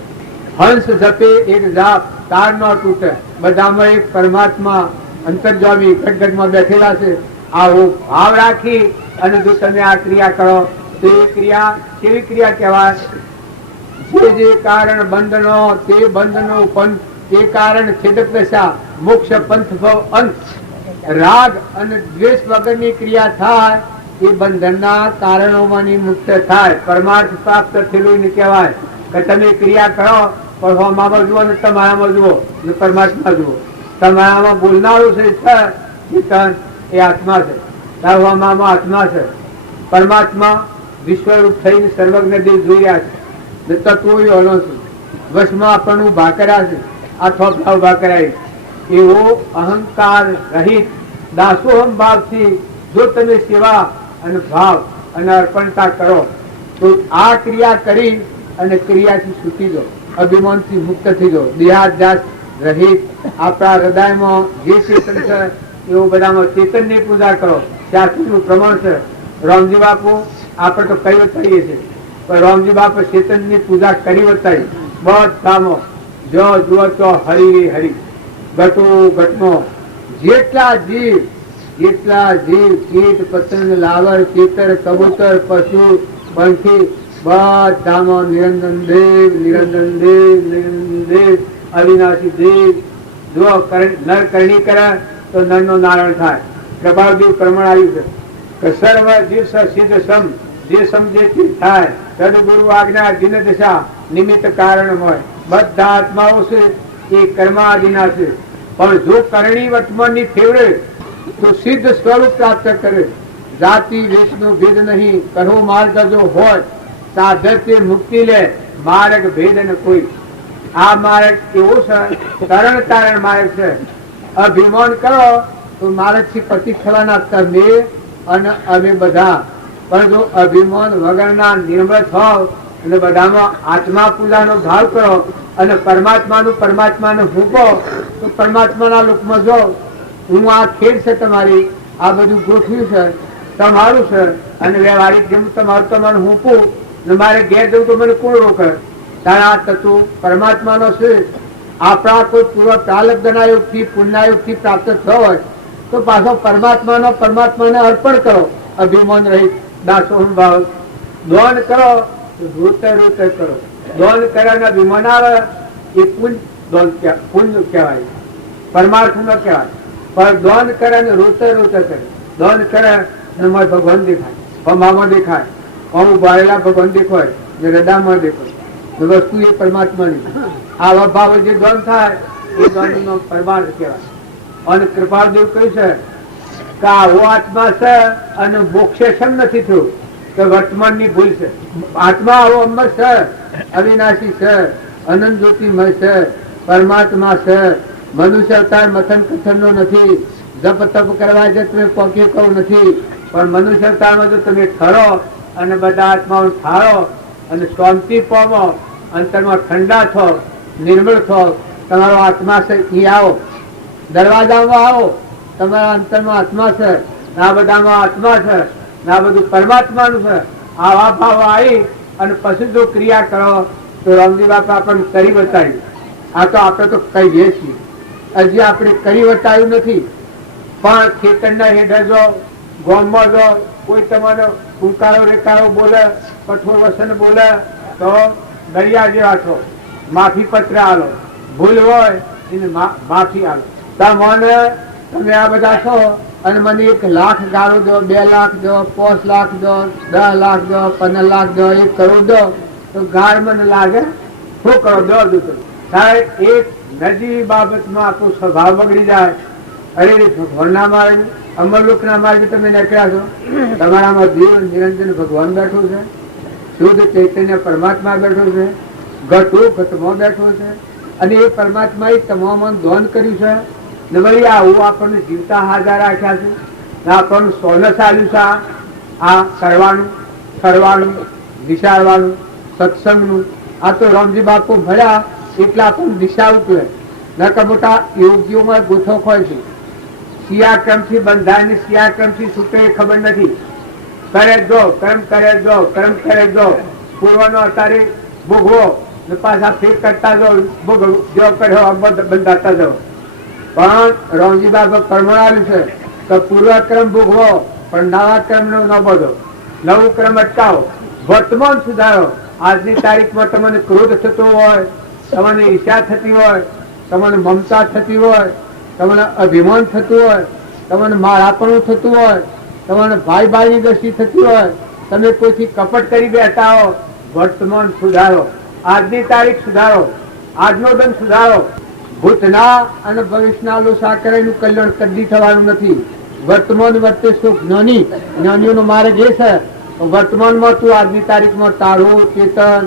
હંસ જપે એક જાપ તાર ન તૂટે. બધામાં એક પરમાત્મા અંતર્જામી ઘટઘટમાં બેઠેલા છે. આવો ભાવ રાખી અને જો તમે આ ક્રિયા કરો તો એ ક્રિયા કેવી ક્રિયા કહેવાય? જે કારણ બંધનો તે બંધનો પંથ, તે કારણ છેદક દશા, મોક્ષ પંથ ભવ અંત. રાગ અને દ્વેષ વગરની ક્રિયા થાય એ બંધનના કારણોમાંની મુક્ત થાય. પરમાર્થ પ્રાપ્ત થયેલું ને કહેવાય કે તમે ક્રિયા કરો પણ હોમામાં જુઓ ને તમારામાં જુઓ ને પરમાત્મા જુઓ. તમારામાં બોલનારું છે ચેતન એ આત્મા છે, હોમામાં આત્મા છે. પરમાત્મા વિશ્વરૂપ થઈને સર્વજ્ઞ દેવ જોઈ રહ્યા છે. તત્વો અણો છે, વશમાં આપણને ઉભા કર્યા છે, આ થોપડા ઉભા કરાય. એવો અહંકાર રહિત દાસોહમ ભાવથી જો તમે સેવા અને ભાવ અને અર્પણતા કરો તો આ ક્રિયા કરી અને ક્રિયાથી છૂટી જાઓ, અભિમાનથી મુક્ત થઈ જાઓ. દેહાધ્યાસ રહિત આપણા હૃદયમાં જે ચેતન છે એવું બધામાં ચેતનની પૂજા કરો. શાસ્ત્રનું પ્રમાણ છે. રામજી બાપુ આપણે તો કઈ બતાવીએ છીએ પણ રામજી બાપુ ચેતનની પૂજા કરી બતાવી. બધામાં જો જુઓ તો હરી હરી ઘટો ઘટનો જેટલા જીવ કીટ, પતંગ, લાવર, ચેતર, કબૂતર, પશુ, પંખી બધામાં નિરંજન દેવ, નિરંજન દેવ, નિરંજન દેવ, અવિનાશી દેવ. જો નર કરણી કરે તો નરનો નારાયણ થાય. પ્રભાવદેવ પ્રમાણ આવ્યું છે કે સર્વ જીવ સિદ્ધ સમ, જે સમજે તે થાય. સદગુરુ આજ્ઞા દિન દશા નિમિત્ત કારણ હોય. બધા આત્માઓ છે એ કર્માદિના છે. પણ જો કરણી વર્તમાનની ફેવરે તો સિદ્ધ સ્વરૂપ પ્રાપ્ત કરે. જાતિ વેશનો ભેદ નહીં, કરો માર્ગ જો હોય સાધકે મુક્તિ લે, માર્ગ ભેદ ન કોઈ. આ માર્ગ એવો છે તરણ તારણ માર્ગ છે. અભિમાન કરો તો માર્ગ થી પતિ થવાના તમે અને અમે બધા. પણ જો અભિમાન વગરના નિર્મળ થાવ અને બધામાં આત્મા પૂજાનો ભાવ કરો અને પરમાત્માને ભૂકો તો પરમાત્માના લોકમાં જો હું આ ખેડ છે તમારી, આ બધું ગોઠવ્યું છે તમારું છે અને વ્યવહારિક જેમ તમારું હૂંપું ને મારે ઘેર જવું તો મને કોણ રોકે? તારા તત્વ પરમાત્માનો છે. આપણા કોઈ પૂર્વ પ્રાલબ્ધના યોગથી પુણ્યયોગથી પ્રાપ્ત થયો હોય તો પાછો પરમાત્માને અર્પણ કરો. અભિમાન રહિત દાસોહમ ભાવ દોન કરો તો રોતે કરો. દોન કર્યાના અભિમાન આવે એ પુણ્ય કહેવાય, પરમાર્થ ન કહેવાય. પણ દોન કરે ને રોતે કરે. દોન કરે ને મારે ભગવાન દેખાય, હમામાં દેખાય, હું બાળેલા ભગવાન દેખાય ને હૃદયમાં દેખાય. વસ્તુ એ પરમાત્માની. આવા ભાવ જે દોન થાય એ દોનનો પરમાર્થ કહેવાય. અને કૃપાળદેવ કહ્યું છે કે આવો આત્મા છે અને મોક્ષે શેમ નથી થયું કે વર્તમાનની ભૂલ છે. આત્મા આવો અમર છે, અવિનાશી છે, અનંત જ્યોતિમય છે, પરમાત્મા છે. મનુષ્ય અવતાર મથન કથન નો નથી, જપ તપ કરવા જે તમે પોકી કહું નથી, પણ મનુષ્ય અવતારમાં જો તમે ખરો અને બધા આત્માઓ ઠારો અને શાંતિ પામો, અંતરમાં ઠંડા થો, નિર્મળ થો, તમારો આત્મા છે એ આવો, દરવાજામાં આવો, તમારા અંતરમાં આત્મા છે, આ બધામાં આત્મા છે, આ બધું પરમાત્માનું છે. આવા ભાવ આવી અને પછી જો ક્રિયા કરો તો રામજી બાપા આપણને કરી બતાવ્યું. આ તો આપણે તો કહીએ છીએ, હજી આપણે કરી બતાવ્યું નથી. પણ ખેતરના હેઠે જો ગામમાં જો કોઈ તમારો ઉકારો રેકારો બોલે, કઠોર વસન બોલે તો દરિયા જેવા છો, માફી પત્ર આલો, ભૂલ હોય એને માફી આલો. મને તમે આ બધા છો અને મને 1 લાખ ગાળો દો, 2 લાખ દો, 5 લાખ દો, 10 લાખ દો, 15 લાખ દો, 1 કરોડ દો તો ગાળ મને લાગે શું કરો દો દો સાહેબ. એક નજી બાબતમાં આપણો સ્વભાવ બગડી જાય. અરે ભગવાનના માર્ગ, અમરલોકના માર્ગે તમે નીકળ્યા છો, તમારામાં જીવ નિરંજન ભગવાન બેઠો છે, શુદ્ધ ચૈતન્ય પરમાત્મા બેઠો છે, ઘટો ઘટમાં બેઠો છે, અને એ પરમાત્માએ તમામ દોન કર્યું છે. ને વળી આવું આપણને જીવતા હાજર રાખ્યા છે, આપણને સોનસ આવ્યું છે આ કરવાનું, ફરવાનું, વિચારવાનું, સત્સંગનું. આ તો રામજી બાપુ ભળ્યા એટલે આપણને દિશા ઉતરે. નકર મોટા યોગીઓમાં ગોથો ખોય છે, સિયાક્રમથી બંધાય ને સિયાક્રમથી છૂટે એ ખબર નથી. કરે જો કર્મ કરે જો કર્મ કરે જો પૂર્વનો અત્યારે ભોગવો ને પાછા ફેર કરતા જો ભોગ જો કર્યો બંધાતા જાઓ. પણ રામજી બાબા કર્મણાલું છે તો પૂર્વક્રમ ભોગવો પણ નવા ક્રમ નો ન બધો, નવું ક્રમ અટકાવો, વર્તમાન સુધારો. આજની તારીખમાં તમને ક્રોધ થતો હોય, તમને ઈચ્છા થતી હોય, તમને મમતા થતી હોય, તમને અભિમાન થતું હોય, તમને મારાપણું થતું હોય, તમને ભાઈ ભાઈની દ્રષ્ટિ થતી હોય, તમે કોઈથી કપટ કરી બેઠા હો, વર્તમાન સુધારો, આજની તારીખ સુધારો, આજનો દંડ સુધારો. ભૂતના અને ભવિષ્યના લોસા કરેલું કલ્યાણ કદી થવાનું નથી. વર્તમાન વર્તે સુખ જ્ઞાની, જ્ઞાનીઓનો માર્ગ એ છે વર્તમાનમાં તું આજની તારીખમાં તારું ચેતન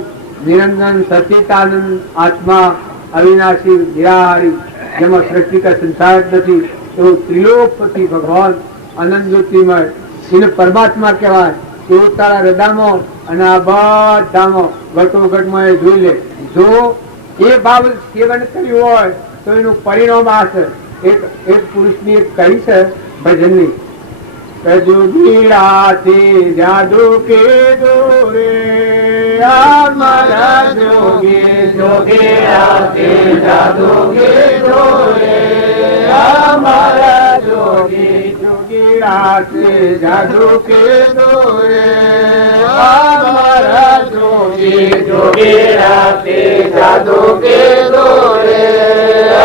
નિરંજન સચિતાનંદ આત્મા અવિનાશી નિરાહારી, જેમાં સૃષ્ટિ કા સંસાર નથી, એવો ત્રિલોકપતિ ભગવાન અનંત જ્યોતિમય એને પરમાત્મા કહેવાય. એવું તારા હૃદયમાં અને આ બધામાં ઘટોઘટમાં એ જોઈ લે. જો એ ભાવ સેવન કર્યું હોય તો એનું પરિણામ આ છે. એક પુરુષની એક કહી છે ભજનની, જોગી જાદુ કે દોરે અમારા જોગી, જોગી જાદુ કે દોરે અમારા જોગી, જોગી જાદુ કે દોરે અમારા જોગી, જોગી જાદુ કે દોરે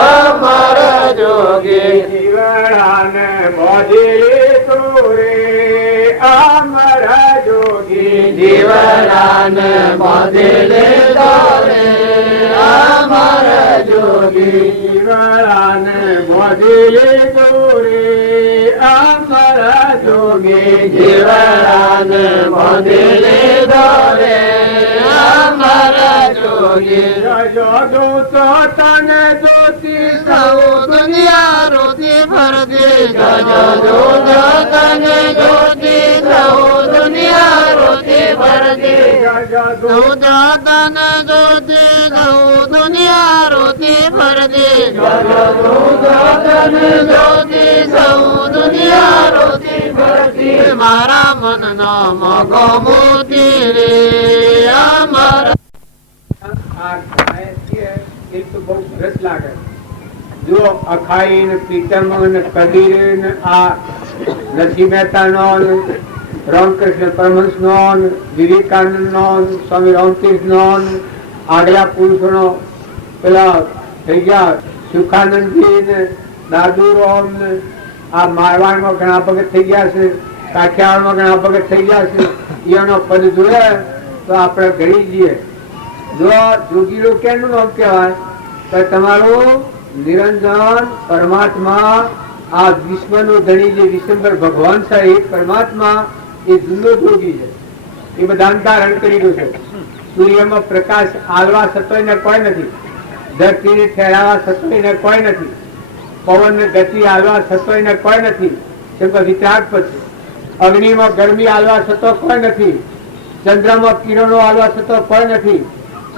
અમારા જોગી. જીવડાને બોધી અમારા જોગી, જીવનાને બદલે દોરે અમારા જોગી, જીવનાને બદલે દોરે અમારા જોગી, જીવનાને બદલે દોરે અમારા જોગી. જોગો તો તને જોતી સૌ દુનિયા રોતી ભરતી, જો તને જોતી સૌ દુનિયા રોતી ભરતી, જો તને જોતી સૌ દુનિયા રોતી ભરતી, જો તને જોતી સૌ દુનિયા રોતી ભરતી. મારા મનનો મોગો મોતી રે અમારા. એ તો બહુ સરસ લાગે. જો અખાઈ ને પ્રીતમ ને કબીર ને આ નરસિંહ મહેતા નો, રામકૃષ્ણ પરમહંસ નો, વિવેકાનંદ નો, સ્વામી રામકૃષ્ણ નો, આગલા પુરુષો નો પેલા થઈ ગયા સુખાનંદજી ને દાદુ રામ ને, આ મારવાડમાં ઘણા ભગત થઈ ગયા છે, કાઠિયાવાડમાં ઘણા ભગત થઈ ગયા છે. એનો પદ જોયે તો આપણે ઘડી જઈએ. જો જોગીરો કેનું નામ કહેવાય તો તમારું નિરંજન પરમાત્મા આ વિશ્વનો ધણી જે વિશ્વંભર ભગવાન છે એ પરમાત્મા એ જુદો જોગી છે. એ બધા ધારણ કરેલું છે. સૂર્યમાં પ્રકાશ આલવા છતોય ને કોઈ નથી, ધરતીને ઠેરાવા છતોય ને કોઈ નથી, પવનને ગતિ આલવા છતોય ને કોઈ નથી, વિતરાગ પછી અગ્નિમાં ગરમી આલવા છતો કોઈ નથી, ચંદ્રમાં કિરણો આલવા છતો કોઈ નથી,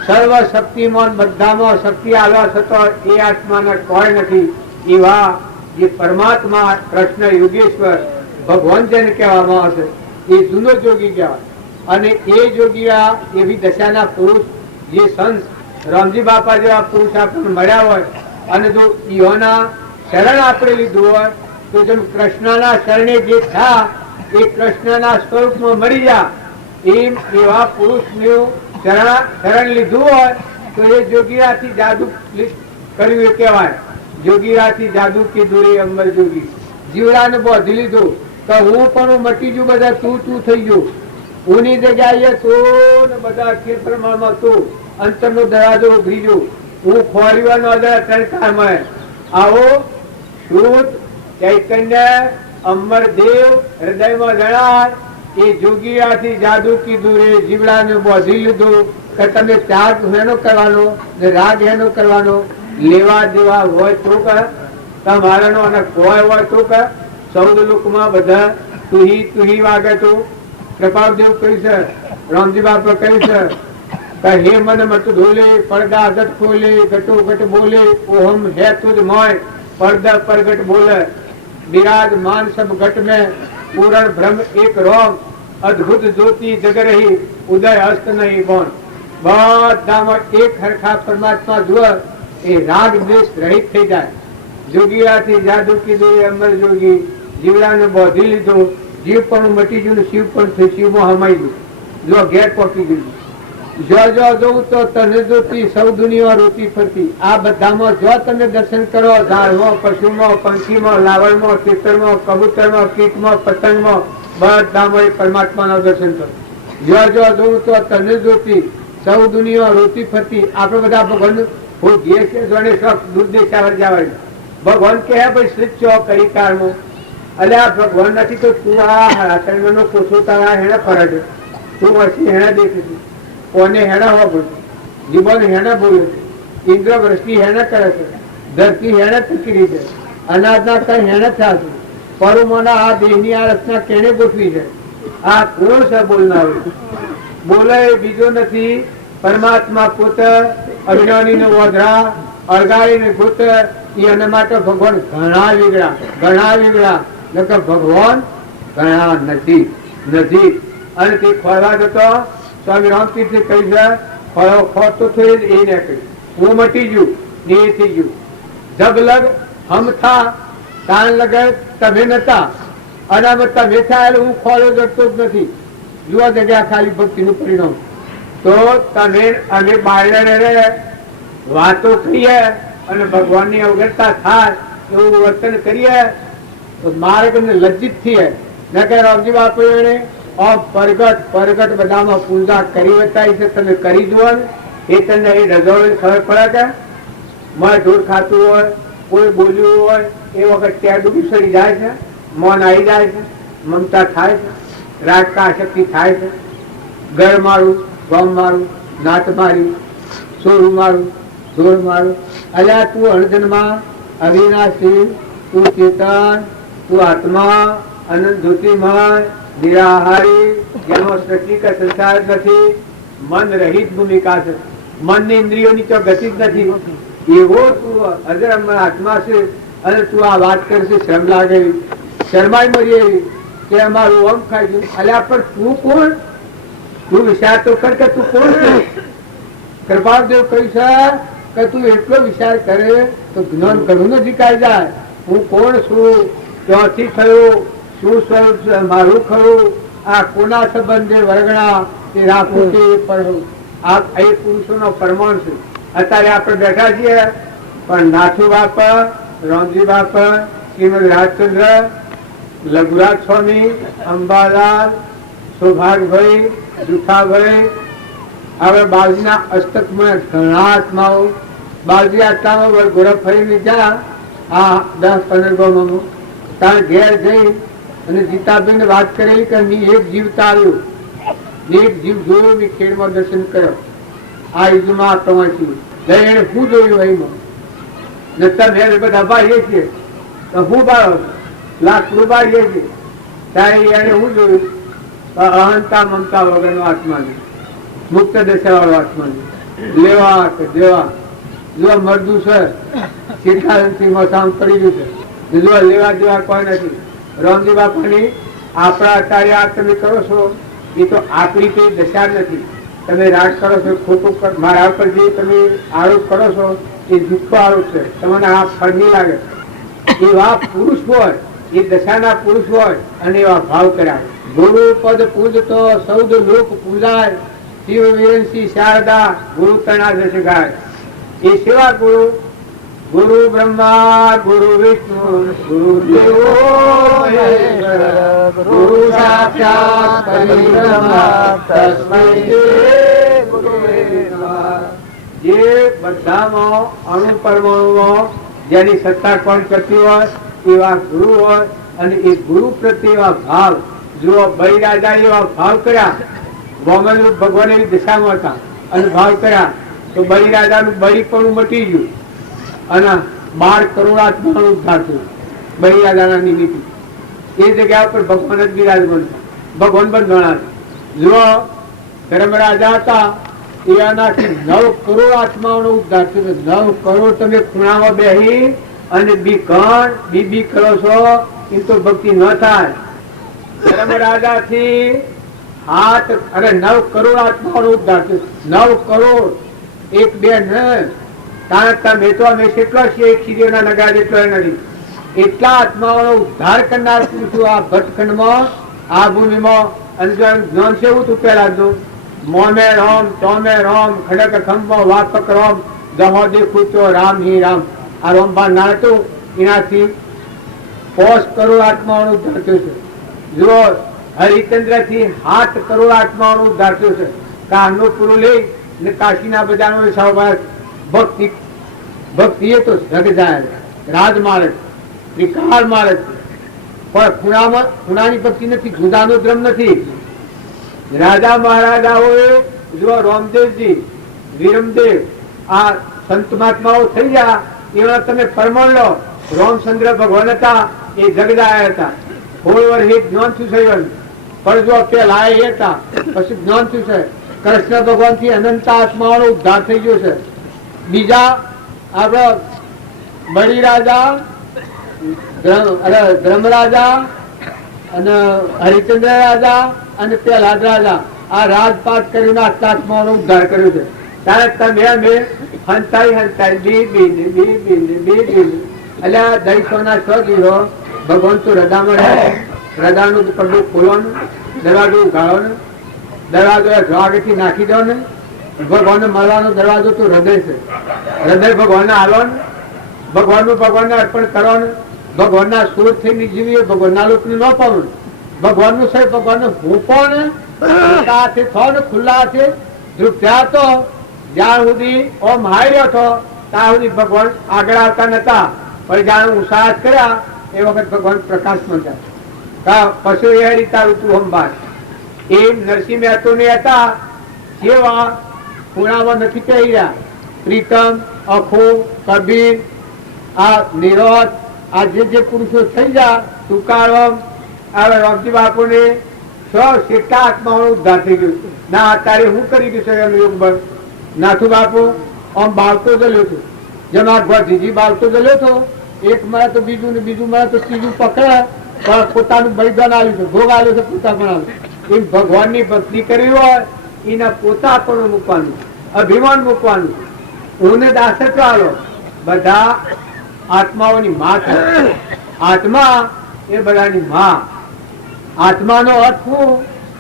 સર્વ શક્તિમાન બધામાં શક્તિ આલવા છતો એ આત્માને કોઈ નથી. એવા જે પરમાત્મા કૃષ્ણ યોગેશ્વર ભગવાન જેને કહેવામાં આવશે એ જૂનો જોગી કહેવાય. અને એ જોગીયા એવી દશાના પુરુષ જે સંત રામજી બાપા જેવા પુરુષ આપણને મળ્યા હોય અને જો ઈહોના શરણ આપણે લીધું હોય તો જેમ કૃષ્ણના શરણે જે થયા એ કૃષ્ણના સ્વરૂપમાં મળી જા એમ એવા પુરુષનું શરણ લીધું હોય તો એ જોગીરાથી જાદુ કર્યું એ કહેવાય. જોગીરાથી જાદુ કીધું એ અમર જોગી. જીવડાને બોધી લીધું તો હું પણ મટી ગયું, બધા તું તું થઈ ગયું. ઉની જગ્યાએ તું ને બધા ખેતરમાં તું અંતરનો દરવાજો ઉઘરી ગયો. હું ખોરીવાનો તણકારમાં આવો શુદ્ધ ચૈતન્ય અમર દેવ હૃદયમાં જણાય એ જોગીયાથી જાદુ કીધું રે જીવડાને બોધી લીધું કે તમે ત્યાગ હેનો કરવાનો ને રાગ હેનો કરવાનો, લેવા દેવા હોય તો કર તમારાનો અને કોઈ હોય તો કર. 14 લોકમાં બધા તુહી વાગે તો કૃપાદેવ કહી છે, રામજી બાપા કહી છે કે હે મન મત ધોલે પડદા ગટ ખોલે ગટો ગટ બોલે ઓહમ હે તુજ મોય પડદા પરગટ બોલે विराजमान सब घट में पूर्ण ब्रह्म एक रोम अद्भुत ज्योति जग रही उदय हस्त नहीं बौन. બધામાં એક હરખા પરમાત્મા જુઓ એ રાગ દ્વેષ રહિત થઈ જાય. જોગીરાથી જાદુ કીધું એ અમર જોગી જીવડાને બોધી લીધો. જીવ પણ મટી ગયું, શિવ પણ શિવમાં હમાઈ ગયું. જો ઘેર પહોંચી ગયું. જો જોઉં તો તને જોતી સૌ દુનિયા રોતી ફરતી. આ બધામાં જો તમે દર્શન કરો ઝાડમાં, પશુમાં, પંખીમાં, લાવણમાં, ખેતરમાં, કબૂતરમાં, કીટમાં, પતંગમાં બધામાં પરમાત્માના દર્શન કરો. જો જોઉં તો તને જોતી સૌ દુનિયા રોતી ફરતી. આપણે બધા ભગવાન દૂરદેશાવર જવા ભગવાન કહે ભાઈ સ્વિચ કરી કાળમાં અલે આ ભગવાન નથી તો તું આ હરાશનો કોસો તારા હેણા ફરજ તું વર્ષી હેણા દેખી કોને હેણા હોવા બોલ જીવન હેણા બોલે છે, ઇન્દ્ર વૃષ્ટિ હેણા કરે છે, ધરતી હેણા ટકરી છે, અનાજના કઈ હેણા થયા છે, પરુમોના આ દેહની આ રચના કેને ગોઠવી છે. આ કોણ છે બોલનાર? બોલે બીજો નથી પરમાત્મા પોતે અજ્ઞાની નો વધરા અળગાડી ને ગોત. એના માટે ભગવાન ઘણા વીગડા નકર ભગવાન ઘણા નજીક અને તે ખોરવા જતો સ્વામી રામતીર્થે કહી છે ખોતો થઈ એ ને કહ્યું હું મટી ગયું ને એ થઈ ગયું. જગ લગ હમ થા તાણ લગે તમે નતા અને તમે થાય હું ખોલો જતો જ નથી. જુઓ જગ્યા ખાલી ભક્તિનું પરિણામ. તો તમે અમે બાયણે વાતો કરીએ અને ભગવાનની અવગણતા થાય એવું વર્તન કરીએ તો માર્ગ ને લજ્જિત થઈએ. ન કે રામજી બાપુએ પરગટ બધામાં પૂજા કરી બતાવી છે, તમે કરી જુઓ એ તમને એ રજોડી ખબર પડે કે મન ઢોર ખાતું હોય કોઈ બોલ્યું હોય એ વખત ત્યાં ડૂબી સડી જાય છે, મન આવી જાય છે, મમતા થાય છે, રાજકા શક્તિ થાય છે, ઘર મારું ગમ મારું નાત મારી સોરું મારું જોર મારું. અલ્યા તું અણજનમાં અવિનાશી, તું ચેતન, તું આત્મા અનંત જ્યોતિમય નિરાહારી જેનો સૃષ્ટિ કે સંસાર નથી, મન રહિત ભૂમિકા છે, મનની ઇન્દ્રિયોની તો ગતિ જ નથી. એવો તું અજર આત્મા છે અને તું આ વાત કરશે શરમ લાગે શરમાઈ મરી એવી કે અમારું ઓમ ખાઈ ગયું. અલ્યા પણ તું કોણ? તું વિચાર તો કર કે તું કોણ છે? કૃપાદેવ કહી છે કે તું એટલો વિચાર કરે તો જ્ઞાન ઘણું નજીક આવી જાય. હું કોણ છું, ક્યાંથી થયું, શું સ્વરૂપ છે મારું ખરું, આ કોના સંબંધે વર્ગણા તે રાખું તે પડવું. આ એ પુરુષોનો પરમાણ છે. અત્યારે આપણે બેઠા છીએ પણ નાથુ બાપા, રામજી બાપા, શ્રીમદ રાજચંદ્ર, લઘુરાજ સ્વામી, અંબાલાલ, સૌભાગભાઈ, જુઠાભાઈ, હવે બાજુના અસ્તકમાં ઘણા આત્માઓ બાલજી આટલામાં ઘોડા ફરીને જા આ 10-15 ગામમાં ત્યાં ઘેર જઈ અને જીતાભાઈને વાત કરેલી કે મેં એક જીવ તાર્યું, એક જીવ જોયો, મેં ખેડમાં દર્શન કર્યો, આ યુગમાં આ પ્રમાણથી એને શું જોયું એમાં ને તમે બધા બાળીએ છીએ તો હું બાળો લાકડું બાળીએ છીએ ત્યારે એને શું જોયું? અહંતા મમતા વગરનો આત્માને, મુક્ત દશા વાળો આત્માને, લેવા કે દેવા. જો મરદું છે શેઠાથી મસાણ પડી ગયું છે, જો લેવા દેવા કોઈ નથી. રામજી બાપાની આપણા અત્યારે આ તમે કરો છો એ તો આપણી કઈ દશા નથી. તમે રાગ કરો છો, ખોટું મારા પર જે તમે આરોપ કરો છો એ જુઠ્ઠો આરોપ છે, તમને આ ફળ નહીં લાગે. એવા પુરુષ હોય, એ દશાના પુરુષ હોય અને એવા ભાવ કરાય. ગુરુ પદ પૂજતો સૌદ લોક પૂજાય, શિવ વિરંસી શારદા ગુરુ તણા જશે ગાય. એ સેવા ગુરુ, ગુરુ બ્રહ્મા ગુરુ વિષ્ણુ ગુરુ દેવો મહેશ્વર, ગુરુ સાક્ષાત પરબ્રહ્મ તસ્મૈ શ્રી ગુરુવે નમઃ. જે બધામાં અણુ પરમાણુમાં જેની સત્તા કોણ કરતી હોય એવા ગુરુ હોય અને એ ગુરુ પ્રત્યે એવા ભાવ. જો બલિરાજા એવા ભાવ કર્યા, ભગવાન એવી દિશામાં હતા અને ભાવ કર્યા તો બલિરાજાનું બળીપણું મટી ગયું અને 12 કરોડ આત્માનો ઉદ્ધાર થયો બલિરાજાના નિમિત્તે. એ જગ્યા પર ભગવાન જ બિરાજમાન હતા, ભગવાન પણ ગણાતા. જો ધર્મરાજા હતા એનાથી 9 કરોડ આત્માઓનો ઉદ્ધાર થયો. 9 કરોડ તમે ખૂણામાં બેહી અને બી કરો છો એ તો ભક્તિ ન થાય. ધર્મરાજાથી 9 કરોડ આત્માઓનો ઉદ્ધાર થયો. 9 કરોડ, 1-2 નહીં. કારણ તમે તો અમે કેટલો છીએ, એક સિરિયોના નગા જેટલો નથી. એટલા આત્માઓનો ઉદ્ધાર કરનાર પુરુષો આ ભટખંડમાં, આ ભૂમિમાં. અને જ્ઞાન છે એવું તું પેલા જ મોમે રામ ચોમે રામ ખડક ખંભો વાપક રામ જહો દેખું તો રામ હી રામ. આ રામબા ના હતું એનાથી 5 કરોડ આત્માઓનો ઉદ્ધાર થયો છે. જો હરિચંદ્ર થી 7 કરોડ આત્માઓનો ઉદ્ધાર થયો છે. કારનો પૂરું લઈ ને કાશીના બજારનો સહભાગ ભક્તિ એ તો જગ જાય રાજમાર્ગ વિકાર માર્ગ. પણ ખૂણાની ભક્તિ નથી, જુદાનો ધર્મ નથી. રાજા મહારાજાઓએ જો રામદેવજી, વિરમદેવ આ સંત મહાત્માઓ થઈ ગયા એવા તમે પરમાણ લો. રામચંદ્ર ભગવાન હતા એ જગદાયા હતા. 16 વર્ષે જ્ઞાન થયું છે, પણ જો પેલા એ હતા પછી જ્ઞાન થયું છે. કૃષ્ણ ભગવાન થી અનંત આત્માઓનો ઉદ્ધાર થઈ ગયો છે. બીજા આપડે બલિરાજા, ધર્મરાજા અને હરિચંદ્ર રાજા અને પ્રહલાદ રાજા આ રાજપાટ કરીને આત્માઓનો ઉદ્ધાર કર્યો છે. ત્યારે તમે અમે હંતાઈ બી એટલે આ દહીસોના 6 દિવસો ભગવાન તો હૃદયમાં રહે. હૃદયનું પડદું ખોલો ને, દરવાજો ઉઘાડો ને, દરવાજો આગળથી નાખી દો ને. ભગવાનને મળવાનો દરવાજો તો હૃદય છે. હૃદય ભગવાનને આલો ને, ભગવાનને અર્પણ કરો ને. ભગવાનના સુર થઈને જીવીએ, ભગવાનના લોકને ન પાડો. ભગવાનનું છે ભગવાનને હોપો ને, હાથે થો ને, ખુલ્લા હાથે ધ્રુપ્યા તો જ્યાં સુધી ઓમ હાર્યો હતો ત્યાં સુધી ભગવાન આગળ આવતા નતા. પણ જ્યાં ઉત્સાહ કર્યા એ વખત ભગવાન પ્રકાશમાં હતા. પછી એ રીતે ઋતુ અંબાર એ નરસિંહ મહેતો ને હતા જેવા ખૂણામાં નથી કહી રહ્યા. પ્રીતમ, અખો, કબીર, આ નિરોધ, આ જે પુરુષો થઈ ગયા, તુકારામ, રામજી બાપુ ને કેટલા આત્માઓનો ઉદ્ધાર થઈ ગયો. ના અત્યારે હું કરી ગયું છે એનો યોગ બળ. નાથુ બાપુ આમ બાળતો જલ્યો હતો, જેમ આ ભજીજી બાળતો જલ્યો હતો. એક મળે તો બીજું ને બીજું મળે તો ત્રીજું પકડે, પણ પોતાનું બલિદાન આવ્યું છે, ભોગ આવ્યો છે, પોતા પણ આવ્યું. એ ભગવાનની ભક્તિ કરવી હોય એના પોતા પણ મૂકવાનું, અભિમાન મૂકવાનું. હું દાસત્વ આલો. બધા આત્માઓની માં છે. આત્મા એ બધાની માં. આત્માનો અર્થ શું?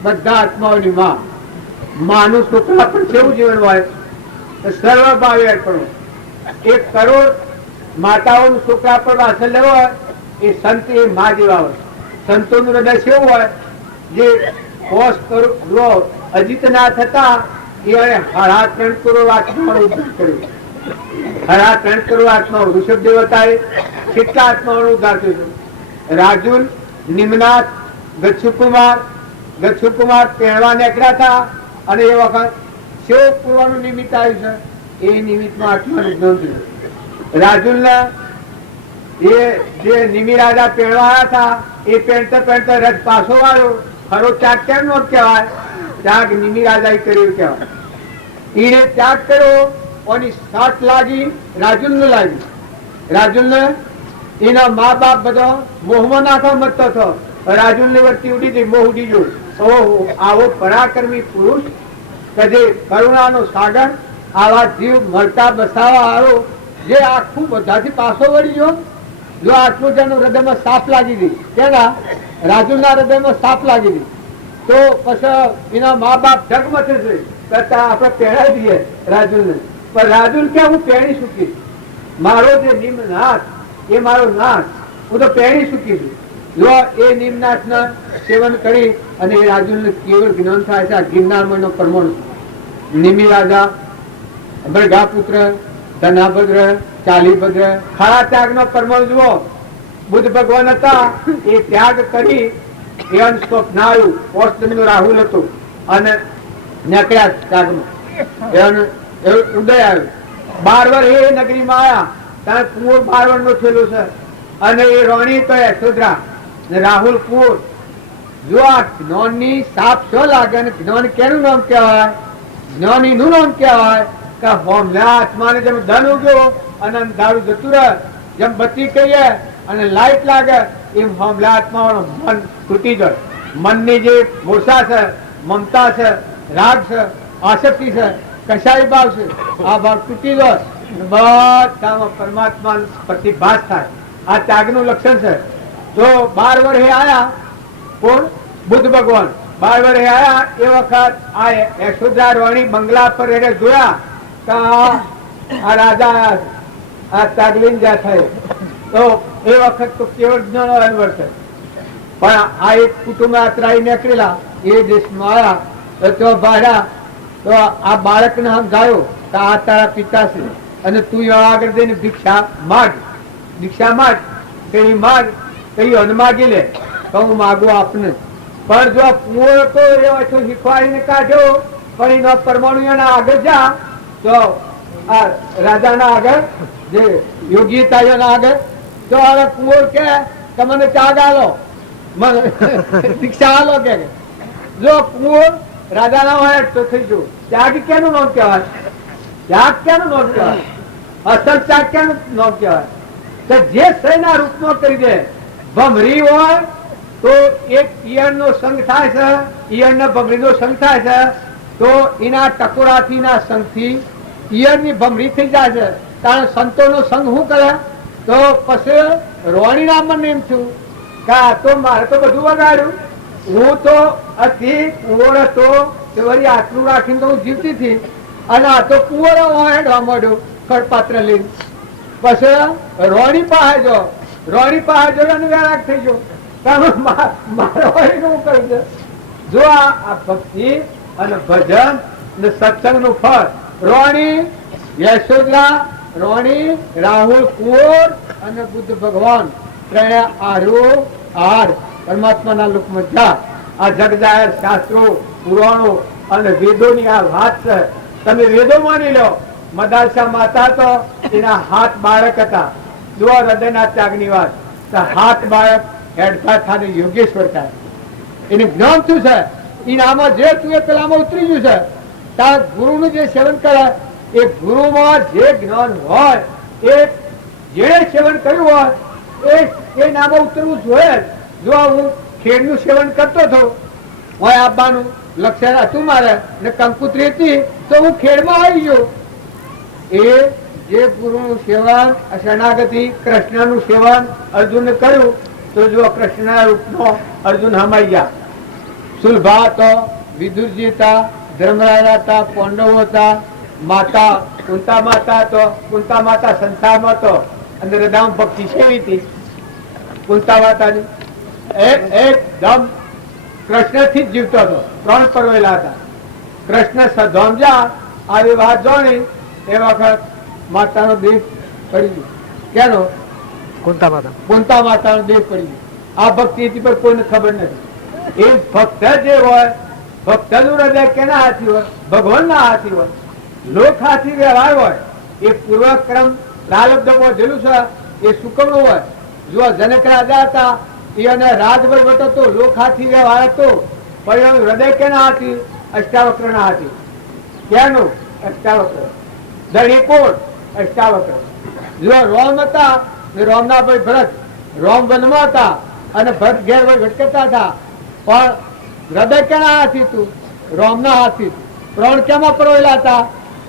બધા આત્માઓની માં. માનું છોકરા પણ કેવું જીવન હોય? સર્વ ભાવે અર્પણ. 1 કરોડ માતાઓનું છોકરા પર વાત્સલ્ય હોય એ સંત એ માં જેવા હોય. સંતોનું હૃદય કેવું હોય? જે 5 કરોડ અજીત ના થતા એ 3.5 કરોડ આત્માનો ઉદ્ધાર કર્યો. ખરા 3 કરોડ આત્માઓ ઋષભ દેવતાએ કેટલા આત્માઓનો ઉદ્ધાર થયો છે? રાજુલ, નિમનાથ, ગચ્છુકુમાર પહેરવા નીકળ્યા હતા અને એ વખત શિવ પૂર્વનું નિમિત્ત આવ્યું છે. એ નિમિત્તમાં આત્માનું જ્ઞાન થયું. રાજુલના એ જે નિમિ રાજા પહેરવા આવ્યા હતા એ પહેરતા પહેરતા રથ પાછો વાળ્યો. ખરો ત્યાગ કેમ નો કહેવાય? ત્યાગ નિમિ રાજા કર્યું કહેવાય. એને ત્યાગ કર્યો અને સાત લાગી રાજુલને લાગી. રાજુલને એના મા બાપ બધો મોહમાં નાખવા મતતો હતો. રાજુલની વર્તી ઉડી હતી, મોહ ઉડી ગયો. ઓહો, આવો પરાક્રમી પુરુષ કે જે કરુણાનો સાગર, આવા જીવ મળતા બસાવા વાળો જે આખું બધાથી પાછો વળી ગયો. જો આટલું જેનું હૃદયમાં સાપ લાગી ગઈ, કેના રાજુલના હૃદયમાં સાપ લાગી ગઈ, તો પછી એના મા બાપ ઢગમથે છે કરતા આપણે પહેરાવી દઈએ રાજુલને. પણ રાજુલ કે હું પહેરી ચૂકી, મારો જે નિમનાથ એ મારો નાથ, હું તો પહેરી ચૂકી છું. જો એ નિમનાથ ના સેવન કરી અને એ રાજુલને કેવળ જ્ઞાન થાય છે. આ ગિરનારનો પરમાણુ નિમિ રાજા, ભૃગાપુત્ર, ધનાભદ્ર, ચાલીભદ્ર, ખરા ત્યાગ નો પરમાણુ જુઓ. બુદ્ધ ભગવાન હતા, એ ત્યાગ કરી એ સ્વપ્ન આવ્યું. પોષ રાહુલ હતું અને નીકળ્યા ત્યાગમાં. ઉદય આવ્યો. 12 વર્ષ એ નગરીમાં આવ્યા ત્યાં કુંવર 12 વર્ષ નો થયેલો છે અને એ રોણી તો યશોધરા ને રાહુલ કુંવર. જો આ જ્ઞાન ની સાપ શું લાગે ને જ્ઞાન કેનું નામ કહેવાય? જ્ઞાની નું નામ કહેવાય કે હોમલા આત્માને જેમ ધન ઉગ્યો અને દારૂ જતું રહે, જેમ બત્તી કહીએ અને લાઈટ લાગે એમ હોમલા આત્માઓનું મન તૂટી જાય. મનની જે મૂર્છા છે, મમતા છે, રાગ છે, આસક્તિ છે, કશાય ભાવ છે, આ ભાવ તૂટી જાય. બધામાં પરમાત્મા પ્રતિભાસ થાય. આ ત્યાગનું લક્ષણ છે. તો 12 વર્ષે આયા કોણ? બુદ્ધ ભગવાન 12 વર્ષે આયા. એ વખત આ યશોધરા રોણી બંગલા પર એને જોયા કે આ રાજા આ ત્યાગલીન જ્યાં થયો. તો એ વખત તો કેવળ જ્ઞાન અનવર છે. પણ આ એક કુટુંબ યાત્રા નીકળેલા એ દેશમાં આવ્યા તો ભાડ્યા. તો આ બાળકને સમજાયો કે આ તારા પિતા છે અને તું આગળ જઈને ભિક્ષા માગ, ભિક્ષા માગ. કઈ માગ, કઈ અન્ન માગી લે તો હું માગું આપને. પણ જો કુંવર તો એ વસ્તુ શીખવાડીને કાઢ્યો, પણ એનો પરમાણુ એના આગળ જા તો આ રાજાના આગળ જે યોગી તાયોના આગળ તો હવે કુંવર કે તમને ત્યાગ આલો, મને ભિક્ષા આલો કે. જો કુંવર રાજાના હોય તો થઈ ગયું. ત્યાગ કેનું નામ કહેવાય? ત્યાગ કેનું નામ કહેવાય? અસલ ત્યાગ કેનું નામ કહેવાય? કે જે સૈના રૂપમાં કરી દે. ભમરી હોય તો એક ઈયળ નો સંગ થાય છે, ઈયળ ને ભમરી નો સંગ થાય છે, તો એના ટકોરાથી ના સંગથી ઈયળ ની ભમરી થઈ જાય છે. કારણ સંતો નો સંગ શું કરે? તો પછી રોણી ના મને એમ થયું કે આ તો મારે તો બધું વગાડ્યું, હું તો હતી કુંવર હતો તે વળી આટલું રાખીને તો હું જીવતી હતી અને આ તો કુંવર હેડવા માંડ્યો ખડપાત્ર લઈને. પછી રોણી પાસે જો, રોણી પાસે જો અને વેરાગ થઈ ગયો. મારે રોણીનું કહ્યું છે. જો આ ભક્તિ અને ભજન ને સત્સંગ નું ફળ, રોણી યશોધરા, રોણી રાહુલ કુંવર અને બુદ્ધ ભગવાન ત્રણે આરો આર પરમાત્માના લોકમાં જા. આ જગજાહેર શાસ્ત્રો, પુરાણો અને વેદોની આ વાત છે. તમે વેદો માની લો. મદાલસા માતા તો એના હાથ બાળક હતા. જો હૃદયના ત્યાગની વાત, હાથ બાળક હેડતા થાને યોગેશ્વર થાય. એનું જ્ઞાન શું છે? એનામાં જે તું એ પેલામાં ઉતરી ગયું છે. તાર ગુરુનું જે સેવન કરે એ ગુરુમાં જે જ્ઞાન હોય એ જેણે સેવન કર્યું હોય એ નામાં ઉતરવું જોઈએ. જો હું ખેડનું સેવન કરતો હતો, હોય આપવાનું લક્ષણ હતું મારે ને કંકુતરી હતી તો હું ખેડમાં આવી ગયો. એ જે ગુરુનું સેવન, શરણાગતિ, કૃષ્ણનું સેવન અર્જુને કર્યું તો જો કૃષ્ણના રૂપનો અર્જુન હમાઈ ગયા. સુલભા હતો, વિદુરજી હતા, ધર્મરાજા હતા, પાંડવો હતા, માતા કુંતા માતા હતો. કુંતા માતા સંસારમાં હતો અને હૃદય ભક્તિ સેવી હતી કુંતા માતાની. એકદમ કૃષ્ણ થી જ જીવતો હતો. 3 પરવેલા હતા. કૃષ્ણ સધોમજા આવી વાત જાણી એ વખત માતાનો દેહ પડી ગયો. કેનો? કુંતા માતા. કુંતા માતાનો દેહ પડી ગયો. આ ભક્તિ હતી પણ કોઈને ખબર નથી. એ ભક્ત જે હોય, ભક્તનું હૃદય કેના હાથી હોય? ભગવાનના હાથી હોય. લોક હાથી વ્યવહાર હોય એ પૂર્વક્રમ પ્રારબ્ધમાં જેલું છે એ સુકમનું હોય. જો જનક રાજા હતા એને રાજવહીવટ હતો, લોક હાથી વ્યવહાર હતો, પણ એનું હૃદય કેના હાથી? અષ્ટાવક્રના હાથી. ક્યાંનું? અષ્ટાવક્ર. દળીકોટ અષ્ટાવક્ર. જો રોમ હતા, રોમના ભાઈ ભરત રોમ વનમાં હતા અને ભરત ઘેર વહીવટ કરતા હતા, પણ હૃદય કેના હાથી હતું? રોમના હાથી. પ્રાણ કેમાં પરોયેલા હતા?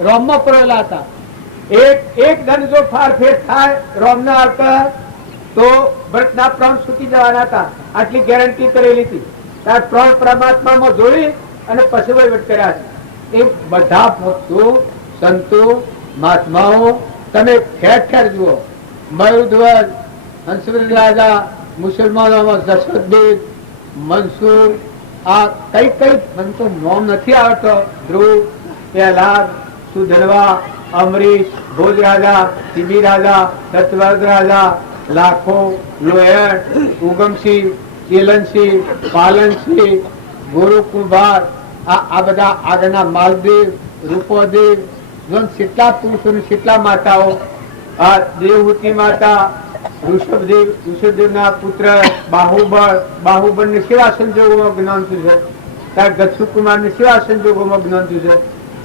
રોમમાં પરોયેલા હતા. એક ધન જો ફારફેર થાય રોમના અર્થ તો ભરતના પ્રાણ છૂટી જવાના હતા. આટલી ગેરંટી કરેલી હતી. પ્રાણ પરમાત્મામાં જોડી અને પછી વહીવટ કર્યા છે. એ બધા ભક્તો, સંતો, મહાત્માઓ તમે ઠેર ઠેર જુઓ. મયુરધ્વજ, હંસવર્ધન રાજા, મુસલમાનોમાં જશોદેવ, મંસૂર, આ કઈ કઈ સંતો નોમ નથી આવતો. ધ્રુવ, પ્રહલાદ, સુધર્વા, અમરીશ, ભોજ રાજા, સીબી રાજા, સતવર્ગ રાજા, લાખો, લોયણ, ઉગમસિંહ, ચેલનસિંહ, પાલનસિંહ, ગુરુ કુંભાર, આ બધા આગળના માલદેવ, રૂપોદેવ, કેટલા પુરુષો કેટલા માતાઓ. આ દેવહૂતિ માતા, ઋષભદેવ, ઋષભદેવના પુત્ર બાહુબળ, બાહુબળને કેવા સંજોગોમાં જ્ઞાન થયું છે? ત્યારે ગચ્છુકુમારને કેવા સંજોગોમાં જ્ઞાન થયું છે?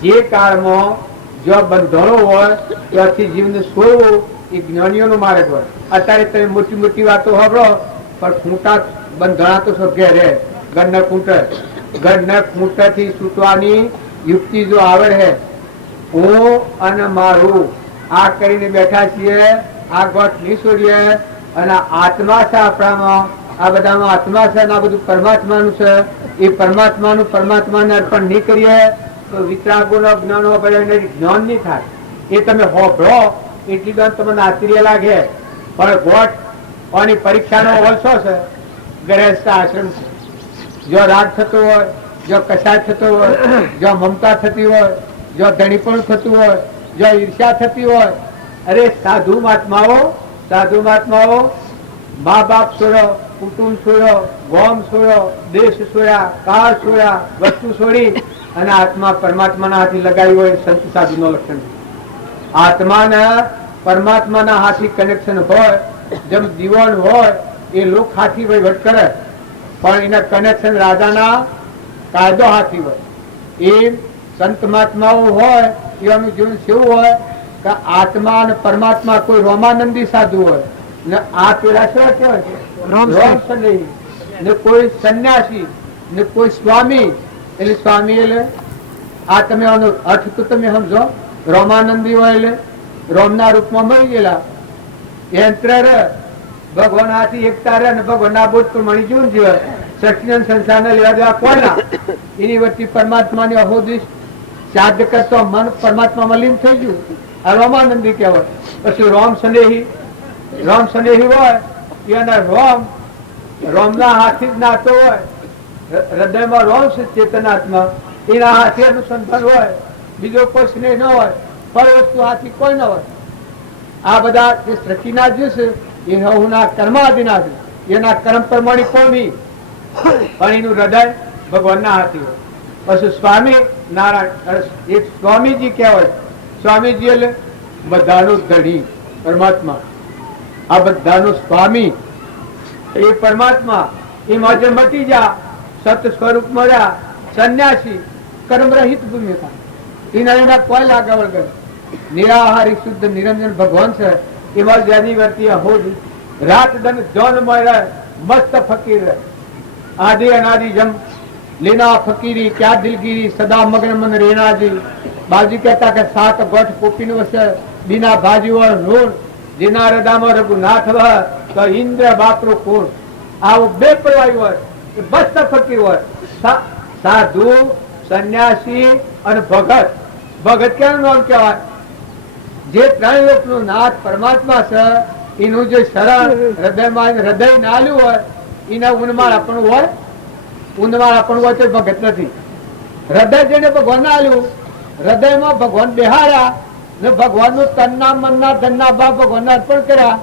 જે કાળમાં જો બંધણો હોય ત્યાંથી જીવને છોડવો એ જ્ઞાનીઓનો માર્ગ હોય. અત્યારે તમે મોટી મોટી વાતો સાંભળો, પણ ખૂંટા બંધણા તો સભ્ય રહે. ગઢના ખૂંટા, ગઢના ખૂંટાથી છૂટવાની યુક્તિ જો આવડે હે, હું અને મારું આ કરીને બેઠા છીએ, આ ગોઠ નહીં છોડીએ. અને આત્મા છે આપણામાં, આ બધામાં આત્મા છે અને આ બધું પરમાત્માનું છે. એ પરમાત્માને અર્પણ નહીં કરીએ તો વિતરાગોનો જ્ઞાનો જ્ઞાન નહીં થાય. એ તમે હોભળો એટલી દન તમને આશ્ચર્ય લાગે. પણ ગોઠ કોની પરીક્ષાનો ઓલસો છે? ગૃહસ્થ આશ્રમ છે. જો રાગ થતો હોય, જો કસાય થતો હોય, જો મમતા થતી હોય, જો ધણીપણું થતું હોય, જો ઈર્ષ્યા થતી હોય, અરે સાધુ મહાત્માઓ મા બાપ છોડ્યો, કુટુંબ છોડ્યો, ગોમ છોડ્યો, દેશ છોડ્યા, કાળ છોડ્યા, વસ્તુ છોડી અને આત્મા પરમાત્માના હાથી લગાવી હોય સંત સાધુનો લક્ષણ. આત્માને પરમાત્માના હાથી કનેક્શન હોય. જેમ દીવાન હોય એ લોક હાથી વહીવટ કરે, પણ એના કનેક્શન રાજાના કાયદો હાથી હોય. એ સંત મહાત્માઓ હોય એનું જીવન કેવું હોય કે આત્મા અને પરમાત્મા કોઈ રોમાનંદી સાધુ હોય ને આ પેલા શું કહેવાય છે? રોમ સંન્યાસી ને કોઈ સંન્યાસી ને કોઈ સ્વામી. એટલે સ્વામી એટલે આ તમે આનો અર્થ તો તમે સમજો. રોમાનંદી હોય એટલે રોમના રૂપમાં મળી ગયેલા યંત્ર ભગવાન હાથી એકતા રહે અને ભગવાનના બોધ પ્રમાણે જીવન જીવે. સચિન સંસારને લેવા દેવા કોના? એની વચ્ચે પરમાત્માની અહોદિશ શ્રાદ્ધ કરતો મન પરમાત્મામાં લીન થઈ ગયું. આ રોમાનંદી કહેવાય. પછી રોમ સ્નેહી હોય એના રોમના હાથી જ નાતો હોય. હૃદયમાં રોમ છે ચેતનાત્મા, એના હાથી અનુસંધાન હોય. બીજો કોઈ સ્નેહ ન હોય, પર વસ્તુ હાથી કોઈ ન હોય. આ બધા જે સૃષ્ટિના જે છે એ હવના કર્માધીના છે. એના કર્મ પ્રમાણે કોમી, પણ એનું હૃદય ભગવાનના હાથી હોય. પછી સ્વામી નારાયણ, એક સ્વામીજી કહેવાય. સ્વામીજી એટલે બધાનું ધણી પરમાત્મા. આ બધાનું સ્વામી એ પરમાત્મા. એમાં જે મટી જા સત સ્વરૂપ મળ્યા, સંન્યાસી કર્મ રહિત ભૂમિકા. એના કોઈ લાગે વગર નિરાહારી શુદ્ધ નિરંજન ભગવાન છે. એમાં જેની વર્તી હોજ રાત દન જોન મળે મસ્ત ફકીર આદિ અનાદિ જમ લેના ફકીરી ક્યાં દિલગીરી સદા મગ્ન મન રેનાજી. બાજી કહેતા કે સાત ગોઠ પોપીન વસે બિના ભાજી વળ ઋણ જેના હૃદયમાં રઘુનાથ વહ તો ઇન્દ્ર બાપરો કોણ. આવો બે પ્રવાહી હોય એ મસ્ત ફકીર હોય. સાધુ, સંન્યાસી અને ભગત. ભગત ક્યાંનું નામ કહેવાય? જે ત્રણ લોકનું નાથ પરમાત્મા છે એનું જે શરણ હૃદયમાં હૃદય નાલ્યું હોય એના ઉન્માળ આપણું હોય. ઉન્માળ આપણું હોય તો ભગત નથી. હૃદય જેને ભગવાન નાલ્યું, હૃદયમાં ભગવાન બેહાડ્યા ને ભગવાનનું તનના મનના ધનના ભાવ ભગવાનને અર્પણ કર્યા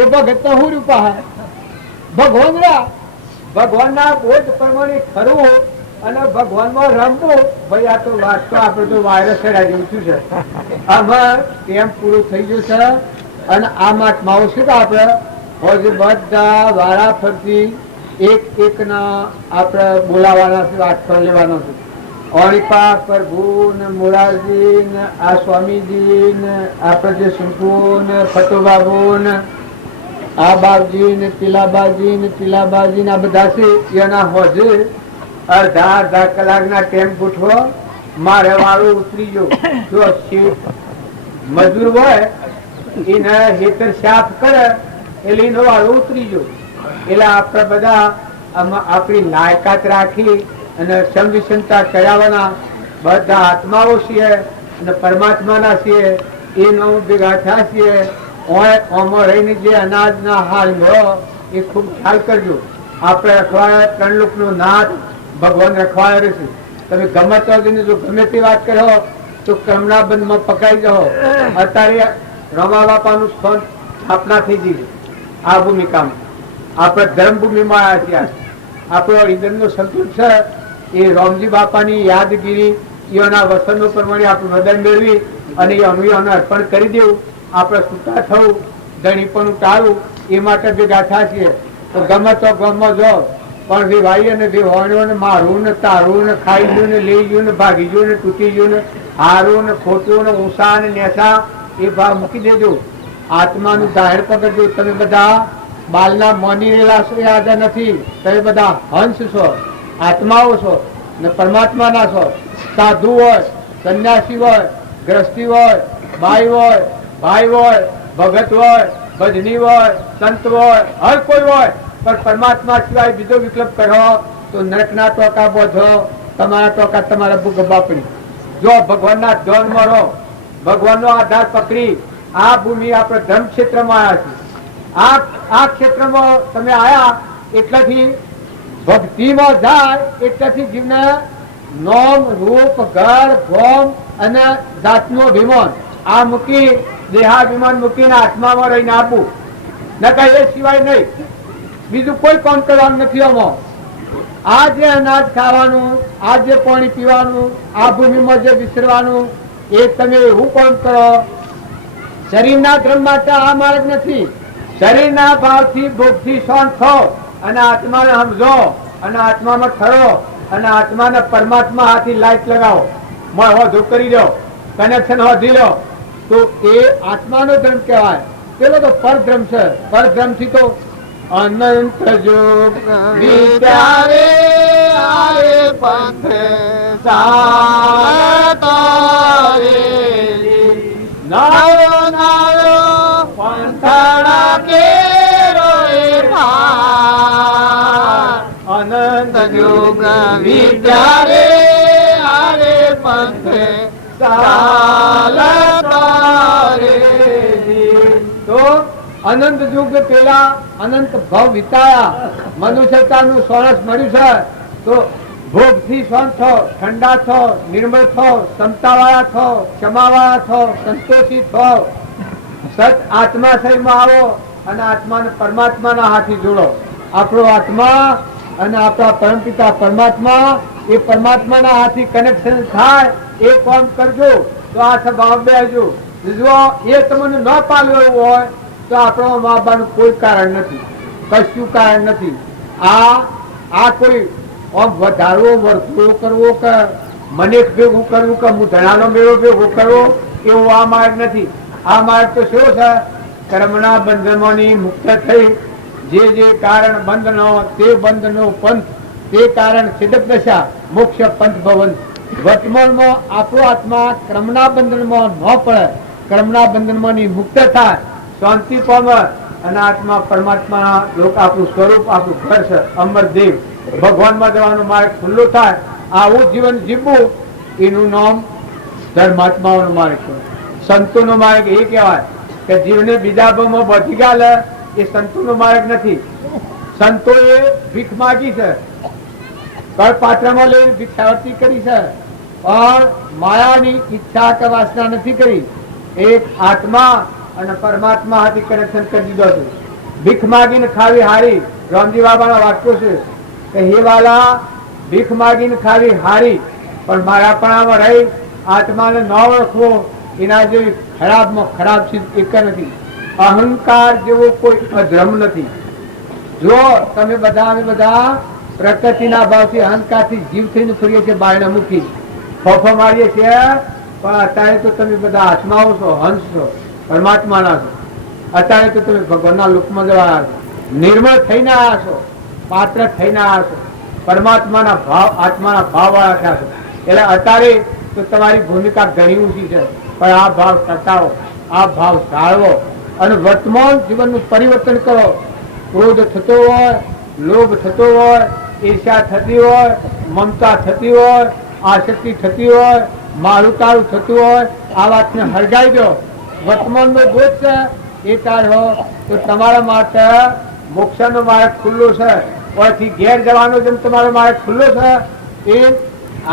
એ ભગત હું રૂપા ભગવાન ભગવાનના બોધ પ્રમાણે ખરવું અને ભગવાનમાં રમવું. ભાઈ આ તો વાત તો આપણે તો વાયરસ હેડા જેવું શું છે. આમાં કેમ પૂરું થઈ ગયું છે અને આ મહાત્માઓ શું આપણે હજુ બધા વારા ફરતી એક ના આપણે બોલાવાના છે, વાત કરી લેવાનો છે. ઓળીપા પ્રભુ ને મોરારજી ને આ સ્વામીજી ને આપણે જે શંકુ ને ફતોબાબુ ને આ બાપજી ને ટીલાબાજી ને ટીલાબાજી આ બધા છે એના હોજે અડધા કલાકના ટેમ ગોઠવો. મારે વાળું ઉતરી ગયો જો મજૂર હોય એને હેતર સાફ કરે એટલે એનો વાળું ઉતરી ગયો. એટલે આપણે બધા આપણી લાયકાત રાખી અને સમવિષમતા કરાવવાના બધા આત્માઓ છીએ અને પરમાત્માના છીએ એ નવું ભેગા થયા છીએ. ઓમાં રહીને જે અનાજના હાલ મળો એ ખૂબ ખ્યાલ કરજો. આપણે અખવાડિયા 3 લોકનો નાથ ભગવાન રખવાડે છે. તમે ગમે તો જો ગમે તે વાત કરો તો કર્મના બંધમાં પકડાઈ જાઓ. અત્યારે રમા બાપાનું સ્થાપના થઈ ગઈ છે આ ભૂમિકામાં. આપણે ધર્મભૂમિમાં આવ્યા છીએ. આપણો હૃદયનો સંતોષ છે એ રામજી બાપાની યાદગીરી એના વસનો પ્રમાણે આપણું હૃદય મેળવી અને એ અનુયાને અર્પણ કરી દેવું. આપણે છૂટા થવું, ધણીપણું ટાળવું એ માટે ભેગા થયા છીએ. તો ગમે તો ગમો જો પણ વિવાહીએ ને વિવાણ્યો ને મારું ને તારું ને ખાઈ ગયું ને લઈ ગયું ને ભાગી ગયું ને તૂટી ગયું ને હારું ને ખોટું ને ઊંસા ને નેસા એ ભાવ મૂકી દેજો. આત્માનું જાહેર પકડજો. તમે બધા બાલના મોની રહેલા છો યાદ નથી. તમે બધા હંસ છો, આત્માઓ છો ને પરમાત્માના છો. સાધુ હોય, સંન્યાસી હોય, ગ્રસ્તી હોય, બાઈ હોય, ભાઈ હોય, ભગત હોય, ભજની હોય, સંત હોય, હર કોઈ હોય પણ પરમાત્મા સિવાય બીજો વિકલ્પ કરો તો નરકના ટોકા બોધો, તમારા ટોકા તમારા ભૂગ બાપડી. જો ભગવાનના ધ્યાનમાં રહો, ભગવાનનો આધાર પકડી આ ભૂમિ આપણે ધર્મ ક્ષેત્રમાં આવ્યા છીએ. આ ક્ષેત્રમાં તમે આયા એટલાથી ભક્તિમાં જાય એટલાથી જીવને નોમ રૂપ ઘર ગોમ અને જાતનું અભિમાન આ મૂકી દેહાભિમાન મૂકીને આત્મામાં રહીને આપવું નકા એ સિવાય નહીં બીજું કોઈ કામ કરવાનું નથી. આમાં આ જે અનાજ ખાવાનું, આ જે પાણી પીવાનું, આ ભૂમિમાં જે વિસરવાનું એ તમે એવું કામ કરો. શરીરના ધર્મ માટે આ માર્ગ નથી. શરીરના ભાવથી ભોગથી શાંત થો અને આત્માને સમજો અને આત્મામાં ઠરો અને આત્માને પરમાત્મા હાથી લાઈટ લગાવો, હોધો કરી દો, કનેક્શન હોધી લો તો એ આત્માનો ધર્મ કહેવાય. પેલો તો પરધર્મ છે. પરધર્મ થી તો અનંત જોગ વિચારે આવે પંથ સાતો નાયો નાયો પંથડા કેરો અનંત જોગ વિચારે આવે પંથ તો અનંત યુગ પેલા અનંત ભવ વિતાયા મનુષ્યતાનું સોરસ મળ્યું છે. તો ભોગ થી શાંત થો, ઠંડા થો, નિર્મળ થો, ક્ષમતાવાળા થો, ક્ષમાવાળા થો, સંતોષી થો. સત આત્માશયમાં આવો અને આત્માને પરમાત્માના હાથી જોડો. આપણો આત્મા અને આપણા પરમપિતા પરમાત્મા એ પરમાત્માના હાથી કનેક્શન થાય એ કામ કરજો તો આ સ્વભાવ બેસજો. જો એ તમને ન પાલ્યો એવું હોય તો આપણો મા બાપનું કોઈ કારણ નથી, કશું કારણ નથી. આ કોઈ વધારવો વર્ધવો કરવો કે મને ભેગું કરવું કે હું ધણાનો મેળો ભેગો કરવો એવો આ માર્ગ નથી. આ માર્ગ તો શું છે? કર્મના બંધનોની મુક્ત થઈ જે કારણ બંધનો તે બંધનો પંથ, તે કારણ સિદ્ધ દશા મોક્ષ પંથ ભવન. વર્તમાનમાં આપણો આત્મા કર્મના બંધનમાં ન પડે, કર્મના બંધનમાંની મુક્ત થાય, શાંતિ પામે અને આત્મા પરમાત્માના લોક આપણું સ્વરૂપ આપણું ઘર છે અમરદેવ. ભગવાનમાં જવાનો માર્ગ ખુલ્લો થાય. આવું જીવન જીવવું એનું નામ ધર્માત્માઓનો માર્ગ છે. સંતોનો માર્ગ એ કહેવાય કે જીવને બીજા ભાવમાં બચી ગયા એ સંતોનો માર્ગ નથી. સંતોએ ભીખ માગી છે, કરપાત્રમાં લઈને ભિક્ષાવર્તી કરી છે પણ માયાની ઈચ્છા કે વાસના નથી કરી. એક આત્મા અને પરમાત્મા હાથી કનેક્શન કરી દીધો છે. ભીખ માગીને ખાવી હારી, રામજી બાબાનો વાક્યો છે કે હે વાલા, ભીખ માગીને ખાવી હારી, પણ મારાપણામાં રહી આત્માને ન ઓળખવો એના જેવી ખરાબમાં ખરાબ ચીજ એક નથી. અહંકાર જેવો કોઈ અધર્મ નથી. જો તમે બધા અમે બધા પ્રકૃતિના ભાવથી અહંકારથી જીવ થઈને ફરીએ છીએ, બાયણે મૂકી ફોફો મારીએ છીએ, પણ અત્યારે તો તમે બધા આત્માઓ છો, હંસ છો, પરમાત્માના છો. અત્યારે તો તમે ભગવાનના લોકમાં જવાના છો, નિર્મળ થઈને આવ્યા છો, પાત્ર થઈને આવ્યા છો, પરમાત્માના ભાવ, આત્માના ભાવ વાળા થયા છો. એટલે અત્યારે તો તમારી ભૂમિકા ઘણી ઊંચી છે, પણ આ ભાવ ટકાવો, આ ભાવ જાળવો અને વર્તમાન જીવનનું પરિવર્તન કરો. ક્રોધ થતો હોય, લોભ થતો હોય, ઈર્ષ્યા થતી હોય, મમતા થતી હોય, આસક્તિ થતી હોય, મારું તારું થતું હોય, આ વાતને હરગાઈ દો. વર્તમાનનો દોષ છે એ કાઢો તો તમારા માટે મોક્ષનો માર્ગ ખુલ્લો છે. ઓયથી ઘેર જવાનો જેમ તમારો માર્ગ ખુલ્લો છે, એ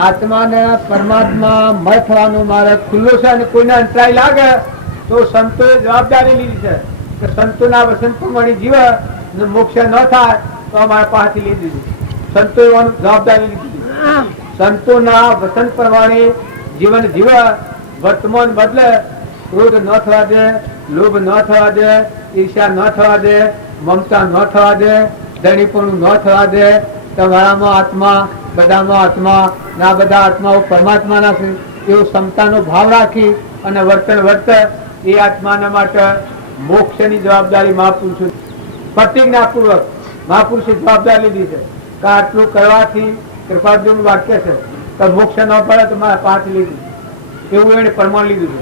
આત્માને પરમાત્મા મય થવાનો માર્ગ ખુલ્લો છે. અને કોઈને અંતરાય લાગે તો સંતોએ જવાબદારી લીધી છે કે સંતોના વસન પ્રમાણે જીવે ને મોક્ષ ન થાય તો અમારા પાસેથી લઈ દીધું. સંતોએ જવાબદારી લીધી. સંતોના વસન પ્રમાણે જીવન જીવે, વર્તમાન બદલે, ક્રોધ ન થવા દે, લોભ ન થવા દે, ઈર્ષ્યા ન થવા દે, મમતા ન થવા દે, ધણીપણું ન થવા દે. તમારામાં આત્મા, બધામાં આત્મા, ના બધા આત્માઓ પરમાત્માના છે એવો ક્ષમતાનો ભાવ રાખી અને વર્તન વર્તે. એ આત્માના માટે મોક્ષની જવાબદારી મહાપુરુષો પ્રતિજ્ઞાપૂર્વક મહાપુરુષે જવાબદારી લીધી છે કે આટલું કરવાથી, કૃપાર્જુનનું વાક્ય છે કે મોક્ષ ન પડે તો મારે પાંચ લીધું, એવું એને પ્રમાણ લીધું છે.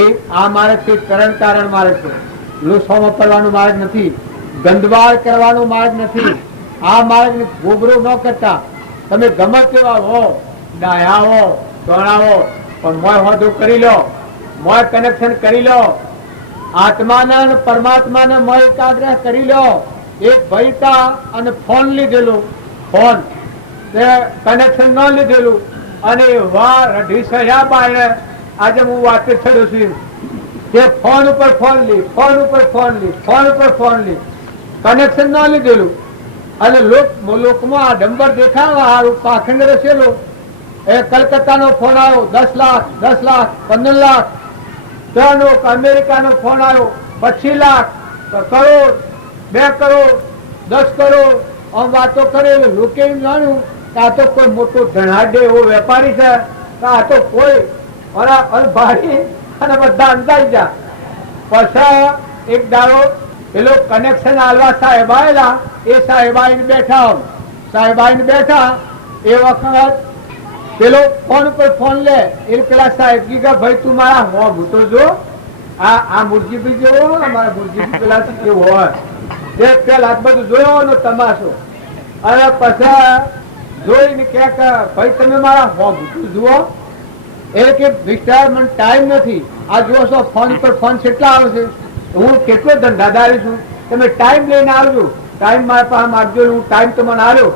એ આ માર્ગ છે, કરણ કારણ માર્ગ છે. લોસોમાં પડવાનો માર્ગ નથી, ગંદવાડ કરવાનો માર્ગ નથી. આ માર્ગ ગોબરો ન કરતા. તમે ગમે તેવા હો, ડાયા હો, ટોણા હો, પણ મોય હોદો કરી લો, મોય કનેક્શન કરી લો, આત્માના અને પરમાત્માને મોય એકાગ્રહ કરી લો. એક ભયતા અને ફોન લીધેલું, ફોન તે કનેક્શન ન લીધેલું અને વાર અઢી સહ્યા બાયણે આજે હું વાતે ચડ્યો છું તે ફોન ઉપર ફોન લી, ફોન ઉપર ફોન લી, ફોન ઉપર ફોન લી, કનેક્શન ન લીધેલું. અને લોકમાં આ ડંબર દેખાવા હારું પાખંડ રચેલો. એ કલકત્તાનો ફોન આવ્યો, 10 લાખ, 10 લાખ, 15 લાખ. ત્યાંનો અમેરિકાનો ફોન આવ્યો, 25 લાખ, કરોડ, 2 કરોડ, 10 કરોડ. આમ વાતો કરે. લોકો એમ જાણ્યું કે આ તો કોઈ મોટો ધનાઢ્ય એવો વેપારી છે, કે આ તો કોઈ ભારી અને બધા અંદાજ જા. પછી એક દાડો પેલો કનેક્શન આલવા સાહેબ આવેલા. એ સાહેબાઈને બેઠા એ વખત પેલો ફોન ઉપર ફોન લે. એ પેલા સાહેબ કી કે ભાઈ તું મારા હો ભૂતો જો, આ મુરજીભાઈ જેવો અમારા મુરજીભાઈ પેલા કેવો હોય તે પેલા બધું જોયો નો તમાશો. અને પછી જોઈને કે ભાઈ તમે મારા હો ભૂતું જુઓ. એ કે મિસ્ટર મને ટાઈમ નથી. આ જુઓ છો ફોન પર ફોન કેટલા આવે છે, હું કેટલો ધંધાદારી છું, તમે ટાઈમ લઈને આવજો. ટાઈમ મારા પાસે માગજો. હું ટાઈમ તો મને આવ્યો,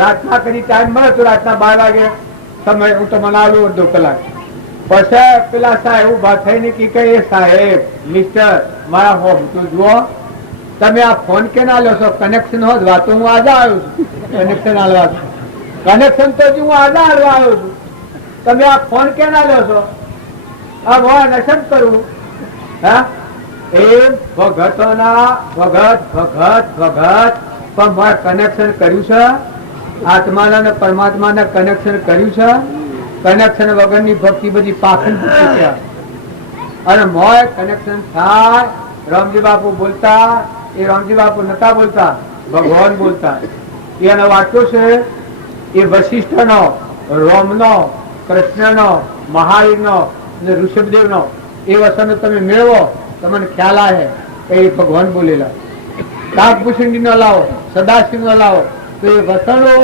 રાતના કદી ટાઈમ મળે તો રાતના 12 વાગે સમય હું તમને આવ્યો અડધો કલાક. પછી પેલા સાહેબ ઉભા થઈને કે એ સાહેબ મિસ્ટર મારા હો ભૂતું જુઓ, તમે આ ફોન કેના લો છો? કનેક્શન હોત વાતો હું આજે આવ્યો છું, કનેક્શન હાલવા. કનેક્શન તો હું આજે હાલવા આવ્યો છું, તમે આ ફોન કેના લો છો? આ ભવા નશન કરવું. હા એમ ભગતોના ભગત ભગત ભગત પણ મોય કનેક્શન કર્યું છે, આત્માના અને પરમાત્માના કનેક્શન કર્યું છે. કનેક્શન વગરની ભક્તિ બધી પાખંડ છે. અને મોય કનેક્શન થાય. રામજી બાપુ બોલતા, એ રામજી બાપુ નતા બોલતા, ભગવાન બોલતા. એનો વાક્યો છે એ વશિષ્ઠનો, રોમનો, કૃષ્ણનો, મહાવીરનો અને ઋષભદેવનો. એ વસનો તમે મેળવો, તમને ખ્યાલ આવે કે એ ભગવાન બોલેલા. કાકભૂષણજી નો લાવો, સદાશિવ નો લાવો તો એ વસનો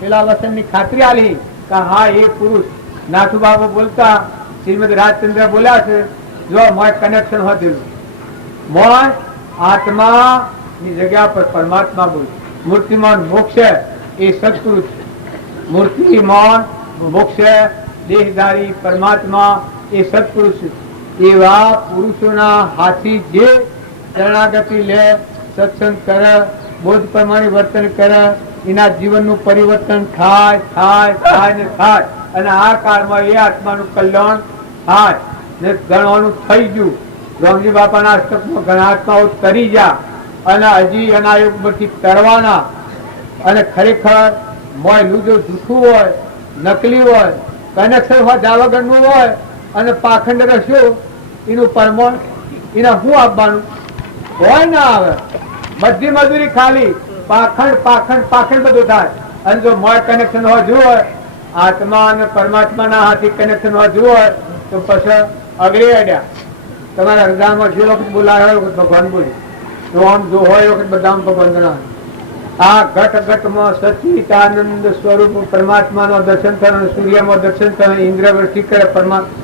પેલા વસનની ખાતરી આલી કે હા એ પુરુષ. નાથુ બાબુ બોલતા, શ્રીમદ રાજચંદ્ર બોલ્યા છે જો મોય કનેક્શન હોતું. મોય આત્મા ની જગ્યા પર પરમાત્મા બોલ. મૂર્તિમાન મોક્ષ એ સત્પુરુષ. મૂર્તિમાન મોક્ષ દેહધારી પરમાત્મા એ સત્પુરુષ. એવા પુરુષોના હાથી જે શરણાગતિ લે, સત્સંગ કરે, બોધ પ્રમાણે વર્તન કરે, એના જીવનનું પરિવર્તન થાય થાય થાય ને થાય. અને આ કાળમાં એ આત્માનું કલ્યાણ થાય ને ગણવાનું થઈ ગયું. રામજી બાપાના અષ્ટકમાં ઘણા આત્માઓ તરી ગયા અને હજી એના યુગમાંથી તરવાના. અને ખરેખર મોયલું જો જૂઠું હોય, નકલી હોય, કનેક્શન હોય દાવાગરનું હોય અને પાખંડ રસ્યો એનું પરમોણ એને શું આપવાનું હોય? ના આવે. બધી મજૂરી ખાલી પાખંડ પાખંડ પાખંડ બધું થાય. અને જો મોય કનેક્શન હોય હોય, આત્મા અને પરમાત્માના હાથી કનેક્શન હોય હોય તો પછી અગડી અડ્યા. તમારા હૃદયમાં જે વખત બોલાયો વખત ભગવાન બોલ્યું તો આમ જો હોય વખત બધા ભગવાન ગણાવે. આ ઘટ ઘટમાં સચિતાનંદ સ્વરૂપ પરમાત્માનો દર્શન થયું, સૂર્યમાં દર્શન થયું, ઇન્દ્ર વૃષ્ટિ કરે પરમાત્મા,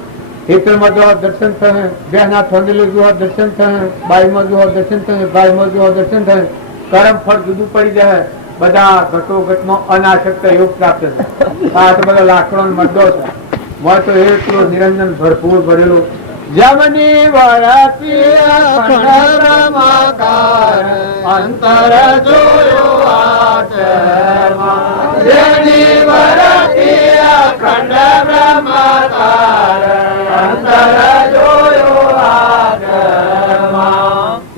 હેતરમાં જો દર્શન થયું, બેના થોંડેલું જો દર્શન થયું, બાઈમાં જો દર્શન થયું, ભાઈમાં જો દર્શન થયું. કરમ ફળ જુદું પડી જાય. બધા ઘટો ઘટમાં અનાશક્ત યોગ પ્રાપ્ત થાય. આ તો બધા લાકડો મરદો છે. મોય તો એટલું નિરંજન ભરપૂર ભરેલું. જમની વરતી અખંડ બ્રહ્માકાર અંતર જોયો આત્મા. જેની વરતી અખંડ બ્રહ્માકાર અંતર જોયો આત્મા.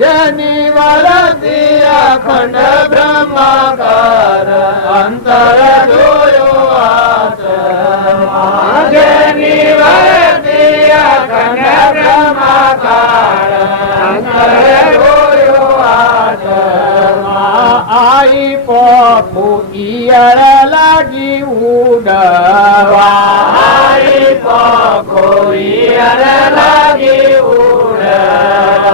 જેની વરતી અખંડ બ્રહ્માકાર અંતર જોયો આત્મા. જેની વરતી અખંડ બ્રહ્માકાર અંતર જોયો આત્મા. આઈ પોપુ ઈયર લાગી ઉડવા. આઈ પોપુ ઈયર લાગી ઉડવા.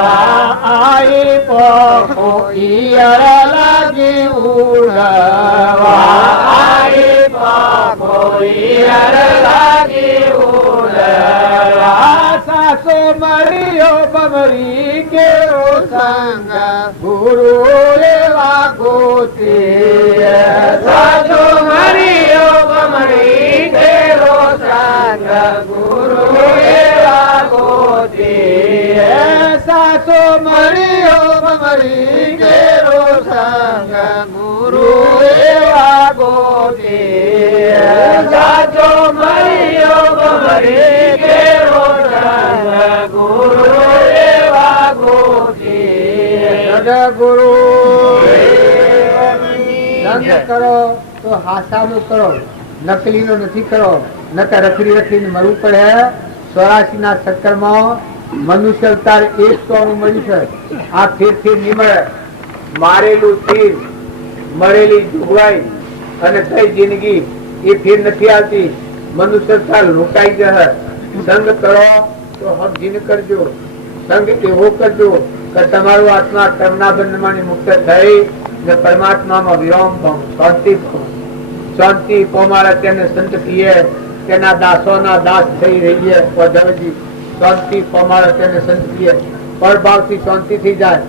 આઈ પોપુ ઈયર લાગી ઉડવા. આઈ પોપુ ઈયર લાગી ઉડવા. સાસો મરિયો બમરી કેવો સંગ ગુરુ એવા ગોતી. સાસો મરિયો બમરી કેવો સંગ ગુરુ એવા ગોતી. સાસો મરિયો બમરી કેવો સંગ ગુરુ એવા ગોતી. સાસો મરિયો બમરી કેવો ગુરુ એવા ગોતી. સદગુરુ સંગ કરો તો હાસાનું કરો, નકલીનો નથી કરો. નકર રખડી રખડીને મરવું પડે. 84 ના ચક્કરમાં મનુષ્ય અવતાર એક સોનું મળ્યું છે. આ ફેર ફેર નહીં મળે. મારેલું તીર, મળેલી જોગવાઈ અને કઈ જિંદગી એ ફેર નથી આવતી. મનુષ્ય અવતાર લૂંટાઈ જશે. સંગ કરો તો હકજીન કરજો. સંગ એવો કરજો કે તમારું આત્મા કર્મના બંધમાંથી મુક્ત થઈ ને પરમાત્મામાં વિરામ પામો, શાંતિ પામો. શાંતિ પામાડે તેને સંત કહીએ, તેના દાસોના દાસ થઈ રહીએ. પદવજી શાંતિ પામાડે તેને સંત કહીએ. પરભાવથી શાંતિ થઈ જાય.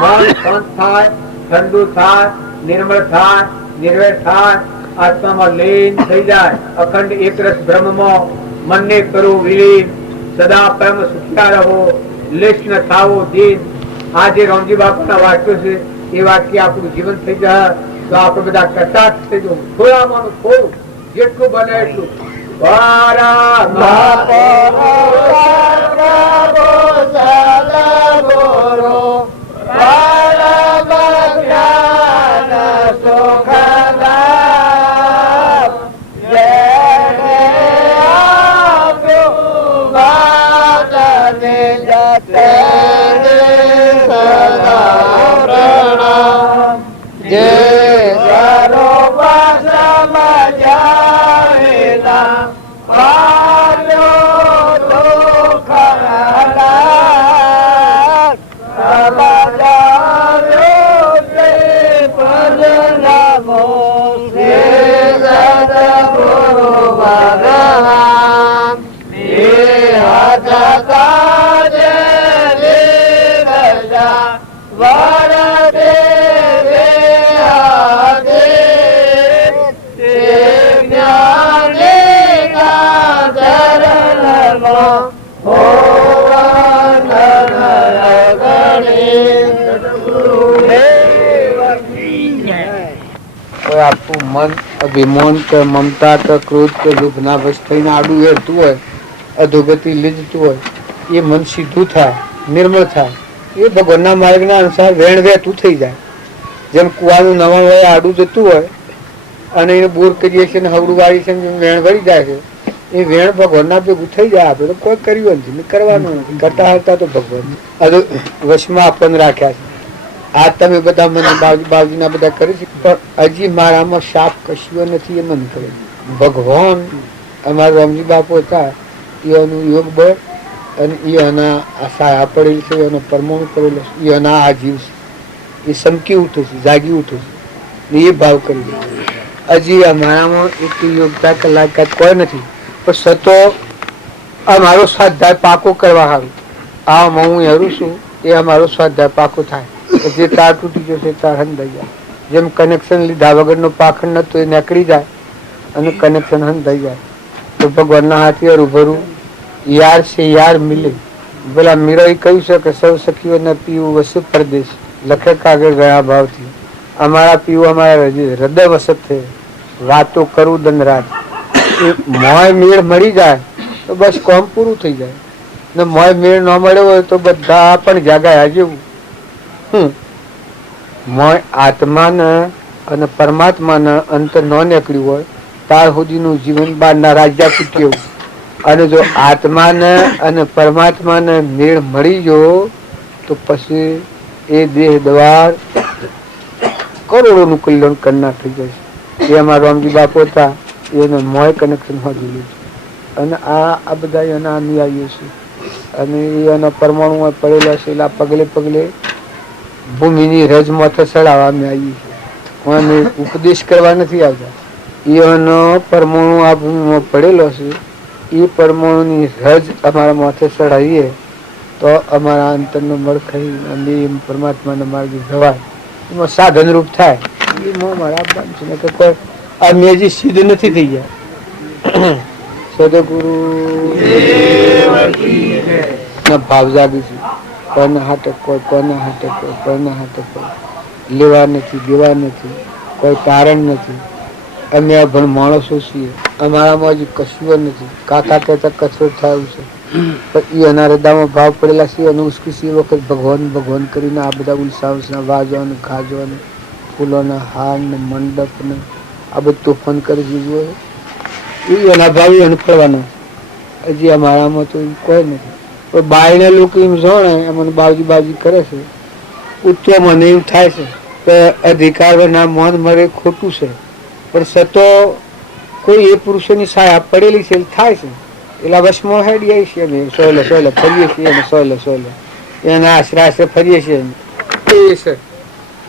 મન શાંત થાય, ઠંડુ થાય, નિર્મળ થાય, નિર્વૈર થાય, આત્મામાં લીન થઈ જાય. અખંડ એકરસ બ્રહ્મમાં મનને કરવું વિલીન. સદા પ્રેમ સુખ્યા રહો, લેશ ન થાવો દીન. આ જે રામજી બાપાના વાક્યો છે એ વાક્ય આપણું જીવન થઈ જાય તો આપણે બધા કટાક્ષ થઈ જવું. થોડામાં થોડું જેટલું બને એટલું. Oh મન અભિમાન કે મમતા કે ક્રોધ કે લોભના વશ થઈને આડું હેરતું હોય, અધોગતિ લીધતું હોય, એ મન સીધું થાય, નિર્મળ થાય. એ ભગવાનના માર્ગના અનુસાર વેણ વહેતું થઈ જાય. જેમ કુવાનું નવણ હોય આડું જતું હોય અને એને બોર કરીએ છીએ હવડું વાળી છે વેણ વળી જાય છે, એ વેણ ભગવાનના ભેગું થઈ જાય. આપણે તો કોઈ કર્યું નથી, કરવાનું નથી. કરતા હતા તો ભગવાન વશમાં આપણને રાખ્યા છે. આ તમે બધા મને બાવજીના બધા કરી છે, પણ હજી મારામાં શાપ કશું નથી. એ મને ખબર ભગવાન અમારા રામજી બાપુ હતા, એનું યોગ બળ અને એના સાયા પડેલી છે, એનો પરમાણુ પડેલો છે, એના આ જીવ છે. એ સમકી ઉઠે છે, જાગી ઉઠે છે, એ ભાવ કરી હજી અમારામાં એટલી યોગતા કલાકાર કોઈ નથી. પણ સતો અમારો સ્વાધ્યાય પાકો કરવા સારું આમાં હું હેરું છું, એ અમારો સ્વાધ્યાય પાકો થાય. જે તાર તૂટી જશે તાર હંધાઈ જાય. જેમ કનેક્શન લીધા વગરનો પાખંડ નતો એ નીકળી જાય અને કનેક્શન હંધાઈ જાય. તો ભગવાનના હાથે રૂબરૂ યાર છે યાર મિલે. પેલા મીરાએ કહ્યું છે કે સૌ સખીઓને પીવું વસે પરદેશ, લખે કાગળ ગયા ભાવથી. અમારા પીવું અમારા હૃદય વસત છે, વાતો કરું દન રાત. એ મોય મેળ મળી જાય તો બસ કોમ પૂરું થઈ જાય. ને મોય મેળ ન મળ્યો હોય તો બધા પણ જાગ્યા જેવું. મોય આત્માને અને પરમાત્માને અંતર ન નીકળ્યું હોય ત્યાર સુધીનું જીવન બહારના રાજ્ય કૂટ્યું. અને જો આત્માને અને પરમાત્માને મેળ મળી ગયો તો પછી એ દેહ દ્વાર કરોડોનું કલ્યાણ કરનાર થઈ જાય છે. એ અમારા રામજી બાપુ હતા, એને મોય કનેક્શન હોતું અને આ બધા એના અનુયાયીઓ છે. અને એના પરમાણુ પડેલા છે. એટલે પગલે પગલે ભૂમિની રજમાં સડાવવા અમે આવીએ છીએ. અમે ઉપદેશ કરવા નથી આવતા. એનો પરમાણુ આ ભૂમિમાં પડેલો છે, એ પરમાણુની રજ અમારા માથે ચડાવીએ તો અમારા અંતરનો મળ ખાઈ અમે પરમાત્માના માર્ગે જવાય. એમાં સાધન રૂપ થાય. એમાં અમારા છે કે કોઈ અમે હજી સિદ્ધ નથી થઈ ગયા. સદગુરુ ભાવ જાગી છે. કોના હાથે કોઈ, કોના હાથે કોઈ, કોના હાથે કોઈ લેવા નથી, દેવા નથી, કોઈ કારણ નથી. અમે અભણ માણસો છીએ, અમારામાં હજી કશું નથી. કાકા કહેતા કચરો થયું છે, પણ એ એના હૃદયમાં ભાવ પડેલા છે. અને ઉસકી વખત ભગવાન ભગવાન કરીને આ બધા ઉત્સાહના વાજો અને ગાજો અને ફૂલોના હાર ને મંડપ ને આ બધું તોફાન કરી દીધું હોય એ એના ભાવ એને ફળવાના. હજી અમારામાં તો કોઈ નથી. પણ બાયના લોકો એમ જોણે એમને બાવજી કરે છે. ઉત્તમ મને એવું થાય છે કે અધિકાર ના મન મરે ખોટું છે, પણ સતો કોઈ એ પુરુષોની સાયા પડેલી છે થાય છે. એટલે વશમાં હેડી આવી છીએ અમે સોયલે ફરીએ છીએ અને સોયલે એના આશરે ફરીએ છીએ. એ છે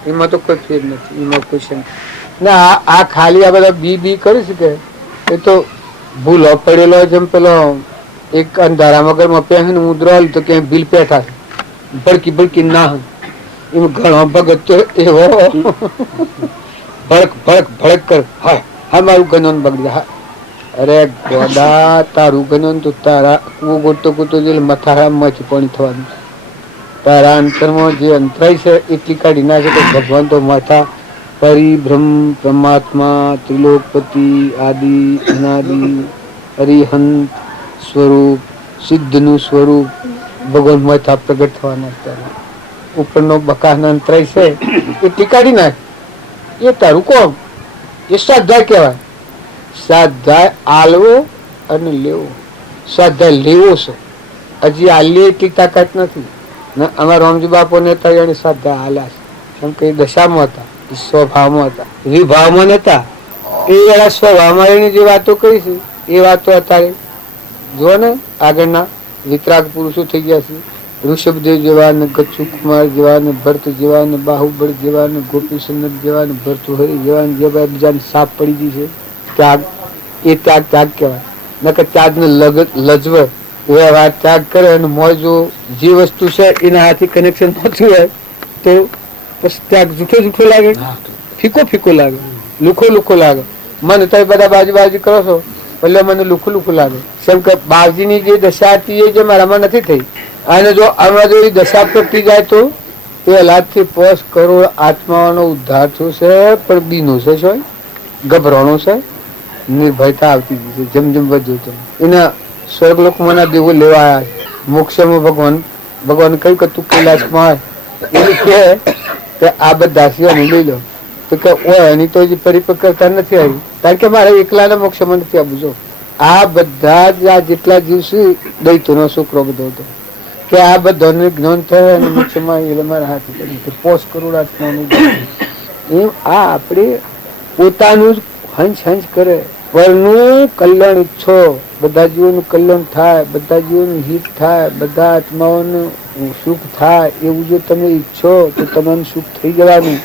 એમાં તો કોઈ ફેર નથી. એમાં કોઈ છે ના આ ખાલી આ બધા બી કરી શકે એ તો ભૂલો પડેલો. જેમ પેલો એક અંધારા મગરમાં પહેરીને મુદ્રો તો ક્યાંય બિલ પેઠા ભડકી ના એમ ઘણો ભગત તો એવો ભડક કર હા મારું ગનોન બગડી હા. અરે ગોડા તારું ગનોન તો તારા કુવો ગોતો જે મથારા મચ પણ થવાનું. તારા અંતરમાં જે અંતરાય છે એટલી કાઢી નાખે તો ભગવાન તો માથા પરિબ્રહ્મ પરમાત્મા ત્રિલોકપતિ આદિ અનાદિ હરિહંત સ્વરૂપ સિદ્ધનું સ્વરૂપ ભગવાન માથા પ્રગટ થવાના. ઉપરનો બકાના અંતરાય છે એટલી કાઢી નાખ. એ તારું કોમ એ સ્વાધ્યાય કહેવાય. સ્વાધ્યાય આલવો અને લેવો. સ્વાધ્યાય લેવો છે, હજી આલીએ એટલી તાકાત નથી. અમારા રામજી બાપુને તૈયારી સ્વાધ્યાય આલ્યા છે. કેમ કે એ દશામાં હતા, એ સ્વભાવમાં હતા, વિભાવમાં નતા. એ એના સ્વભાવમાં એની જે વાતો કરી છે એ વાતો અત્યારે જો ને આગળના વિતરાગ પુરુષો થઈ ગયા છે. ઋષભદેવ જેવા ને ગચ્છુ કુમાર જેવા ને ભરત જેવા ને બાહુબળ જેવા ને ગોપીચંદ્ર જેવા ને ભરતુહરી જેવા ને જે બીજાને સાપ પડી ગઈ છે. ત્યાગ એ ત્યાગ કહેવાય. નકર ત્યાગને લજવે વ્યવહાર ત્યાગ કરે અને મોજો જે વસ્તુ છે એના હાથી કનેક્શન થતું હોય તો પછી ત્યાગ જૂઠો લાગે, ફીકો લાગે, લુખો લાગે. મને તો બધા બાજુ કરો છો એટલે મને લુખું લાગે. કેમ કે બાવજીની જે દશા હતી એ જે મારામાં નથી થઈ. અને જો આમાં જો એ દશા પ્રગટી જાય તો એ લાખથી 5 કરોડ આત્માઓનો ઉદ્ધાર થશે. પણ બીનો છે ગભરાણો છે, નિર્ભયતા આવતી ગઈ છે. જેમ જેમ વધ્યું તેમ એના સ્વર્ગલોકમાંના દેવો લેવા આવ્યા છે. મોક્ષમાં ભગવાન કહ્યું કે તું કૈલાસમાં એવું કે આ બધા સિવાય લઈ લો, તો કે ઓય એની તો હજી પરિપક્વતા નથી આવી, કારણ કે મારે એકલાના મોક્ષમાં નથી આવવું. જો આ બધા જ આ જેટલા જીવ છે દૈત્યનો છોકરો બધો હતો કે આ બધાને જ્ઞાન થાય અને મોક્ષમાં એટલે મારા હાથ પોષ કરોડ આત્માનું એમ આ આપણે પોતાનું જ હંચ કરે. પરનું કલ્યાણ ઈચ્છો, બધા જીવોનું કલ્યાણ થાય, બધા જીવોનું હિત થાય, બધા આત્માઓનું સુખ થાય, એવું જો તમે ઈચ્છો તો તમને સુખ થઈ જવાનું.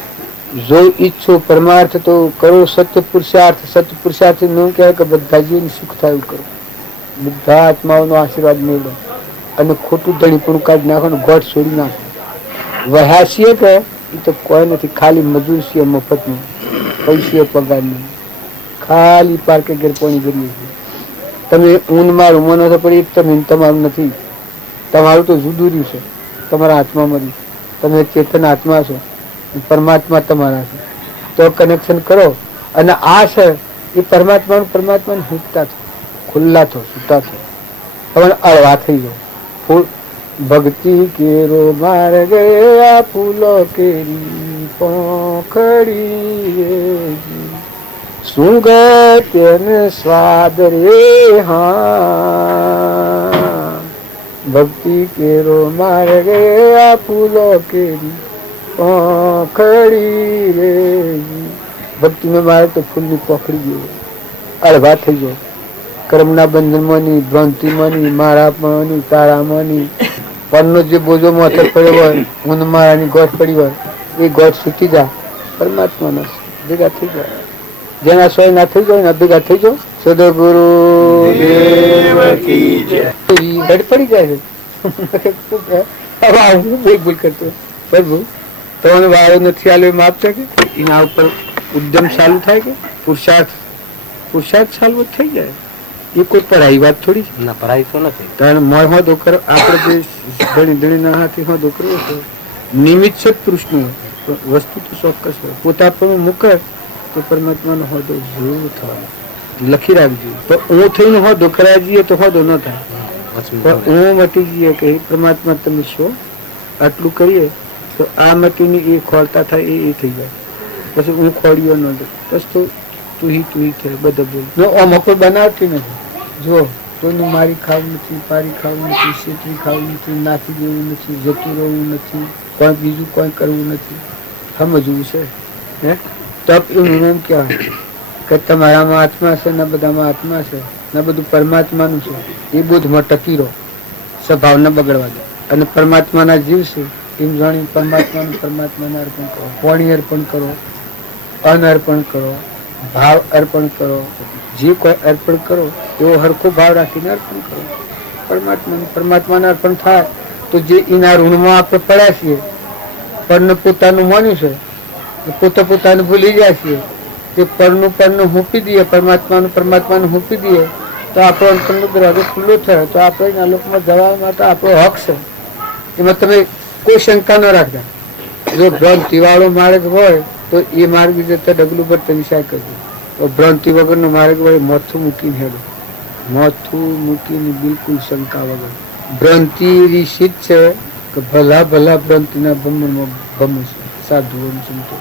જો ઈચ્છો પરમાર્થ તો કરો સત્ય પુરુષાર્થ. સત્ય પુરુષાર્થ ન કહેવાય કે બધા જીવોનું સુખ થાય એવું કરો, બધા આત્માઓનો આશીર્વાદ મેળવો અને ખોટું ધણીપણું કાઢી નાખો ને ગોઠ છોડી નાખો. વહ્યા છીએ કે એ તો કોઈ નથી, ખાલી મજૂર છીએ મફતનું, પૈસે પગાર નહીં, ખાલી પાર્કે ઘેર પાણી કરીએ છીએ. તમે ઊન મારું મનો તો પણ એક તમે તમારું નથી, તમારું તો જુદું રહ્યું છે. તમારા હાથમાં મરી તમે ચેતન આત્મા છો, પરમાત્મા તમારા છે. તો કનેક્શન કરો અને આ છે એ પરમાત્માને હૂંકતા છો, ખુલ્લા છો, છૂટા છો, તમે અળવા થઈ જાઓ. ફૂલ ભક્તિ કેરો માર્ગ આ ફૂલો કેરી પોખડી સુગત સ્વાદ રે હા. ભક્તિ કેરો માર્ગ આ ફૂલો કેરી પોખડી રે. ભક્તિ નો માર્ગ તો ફૂલની પોખડી ગયો, અળવા થઈ ગયો. કર્મના બંધનમાંની, ભ્રાંતિમાંની, મારામાંની, તારામાંની પરનો જે બોજો માથે પડ્યો હોય, ઊન મારાની ગોઠ પડી હોય, એ ગોઠ છૂટી જાય, પરમાત્માના ભેગા થઈ જાય. જેના સોય ના થઈ જાય ને ભેગા થઈ જાઓ. સદગુરુ હેડ પડી જાય છે. ભૂલ કરતો પ્રભુ તમને વાળો નથી આલ્યો એમ આપશે કે એના ઉપર ઉદ્યમ ચાલુ થાય કે પુરુષાર્થ ચાલુ થઈ જાય. એ કોઈ પરાઈ વાત થોડી છે ના, પરાઈ તો નથી. કારણ મોય હોદો કરો આપણે જે ધણી ના હાથી હોદો કરવો છે નિમિત્ત છે પુરુષનું, વસ્તુ તો ચોક્કસ હોય. પોતા પણ મૂકે તો પરમાત્માનો હોદો જરૂર થવાનો લખી રાખજો. તો હું થઈને હોદો કરાવી જઈએ તો હોદો ન થાય, પણ હું મટી જઈએ કે પરમાત્મા તમે છો આટલું કરીએ તો આ મટીની એ ખોળતા થાય એ થઈ જાય. પછી હું ખોળ્યો ન બસ તો તું થાય બધા બોલ આમાં કોઈ બનાવતી નથી. જો કોઈનું મારી ખાવું નથી, પારી ખાવું નથી, શેતરી ખાવું નથી, નાખી દેવું નથી, જતું રહેવું નથી, કોઈ બીજું કોઈ કરવું નથી, સમજવું છે. હે તપ એનું નામ કહેવાય કે તમારામાં આત્મા છે ને બધામાં આત્મા છે ને બધું પરમાત્માનું છે. એ બોધમાં ટકી રહો, સ્વભાવ ન બગડવા દો અને પરમાત્માના જીવ છે એમ જાણી પરમાત્માને અર્પણ કરો. પાણી અર્પણ કરો, અન્ન અર્પણ કરો, ભાવ અર્પણ કરો. જે કોઈ અર્પણ કરો એવો હરખો ભાવ રાખીને અર્પણ કરો. પરમાત્માને અર્પણ થાય તો જે એના ઋણમાં આપણે પડ્યા છીએ, પરને પોતાનું માન્યું છે, પોતાને ભૂલી જાય છીએ, તે પરનું મૂકી દઈએ, પરમાત્માનું મૂકી દઈએ તો આપણો અંતરનો દરવાજો ખુલ્લો થયો. તો આપણે એના લોકમાં જવા માટે આપણો હક છે, એમાં તમે કોઈ શંકા ન રાખતા. જો ભ્રાંતિ વાળો માર્ગ હોય તો એ માર્ગ જતા ડગલું પર તમે સાય કરજો. ભ્રાંતિ વગરનો માર્ગ હોય માથું મૂકીને હેડો, માથું મૂકીને બિલકુલ શંકા વગર. ભ્રાંતિ એવી સિદ્ધ છે કે ભલા ભ્રાંતિના ભ્રમ છે સાધુઓનું સંતો.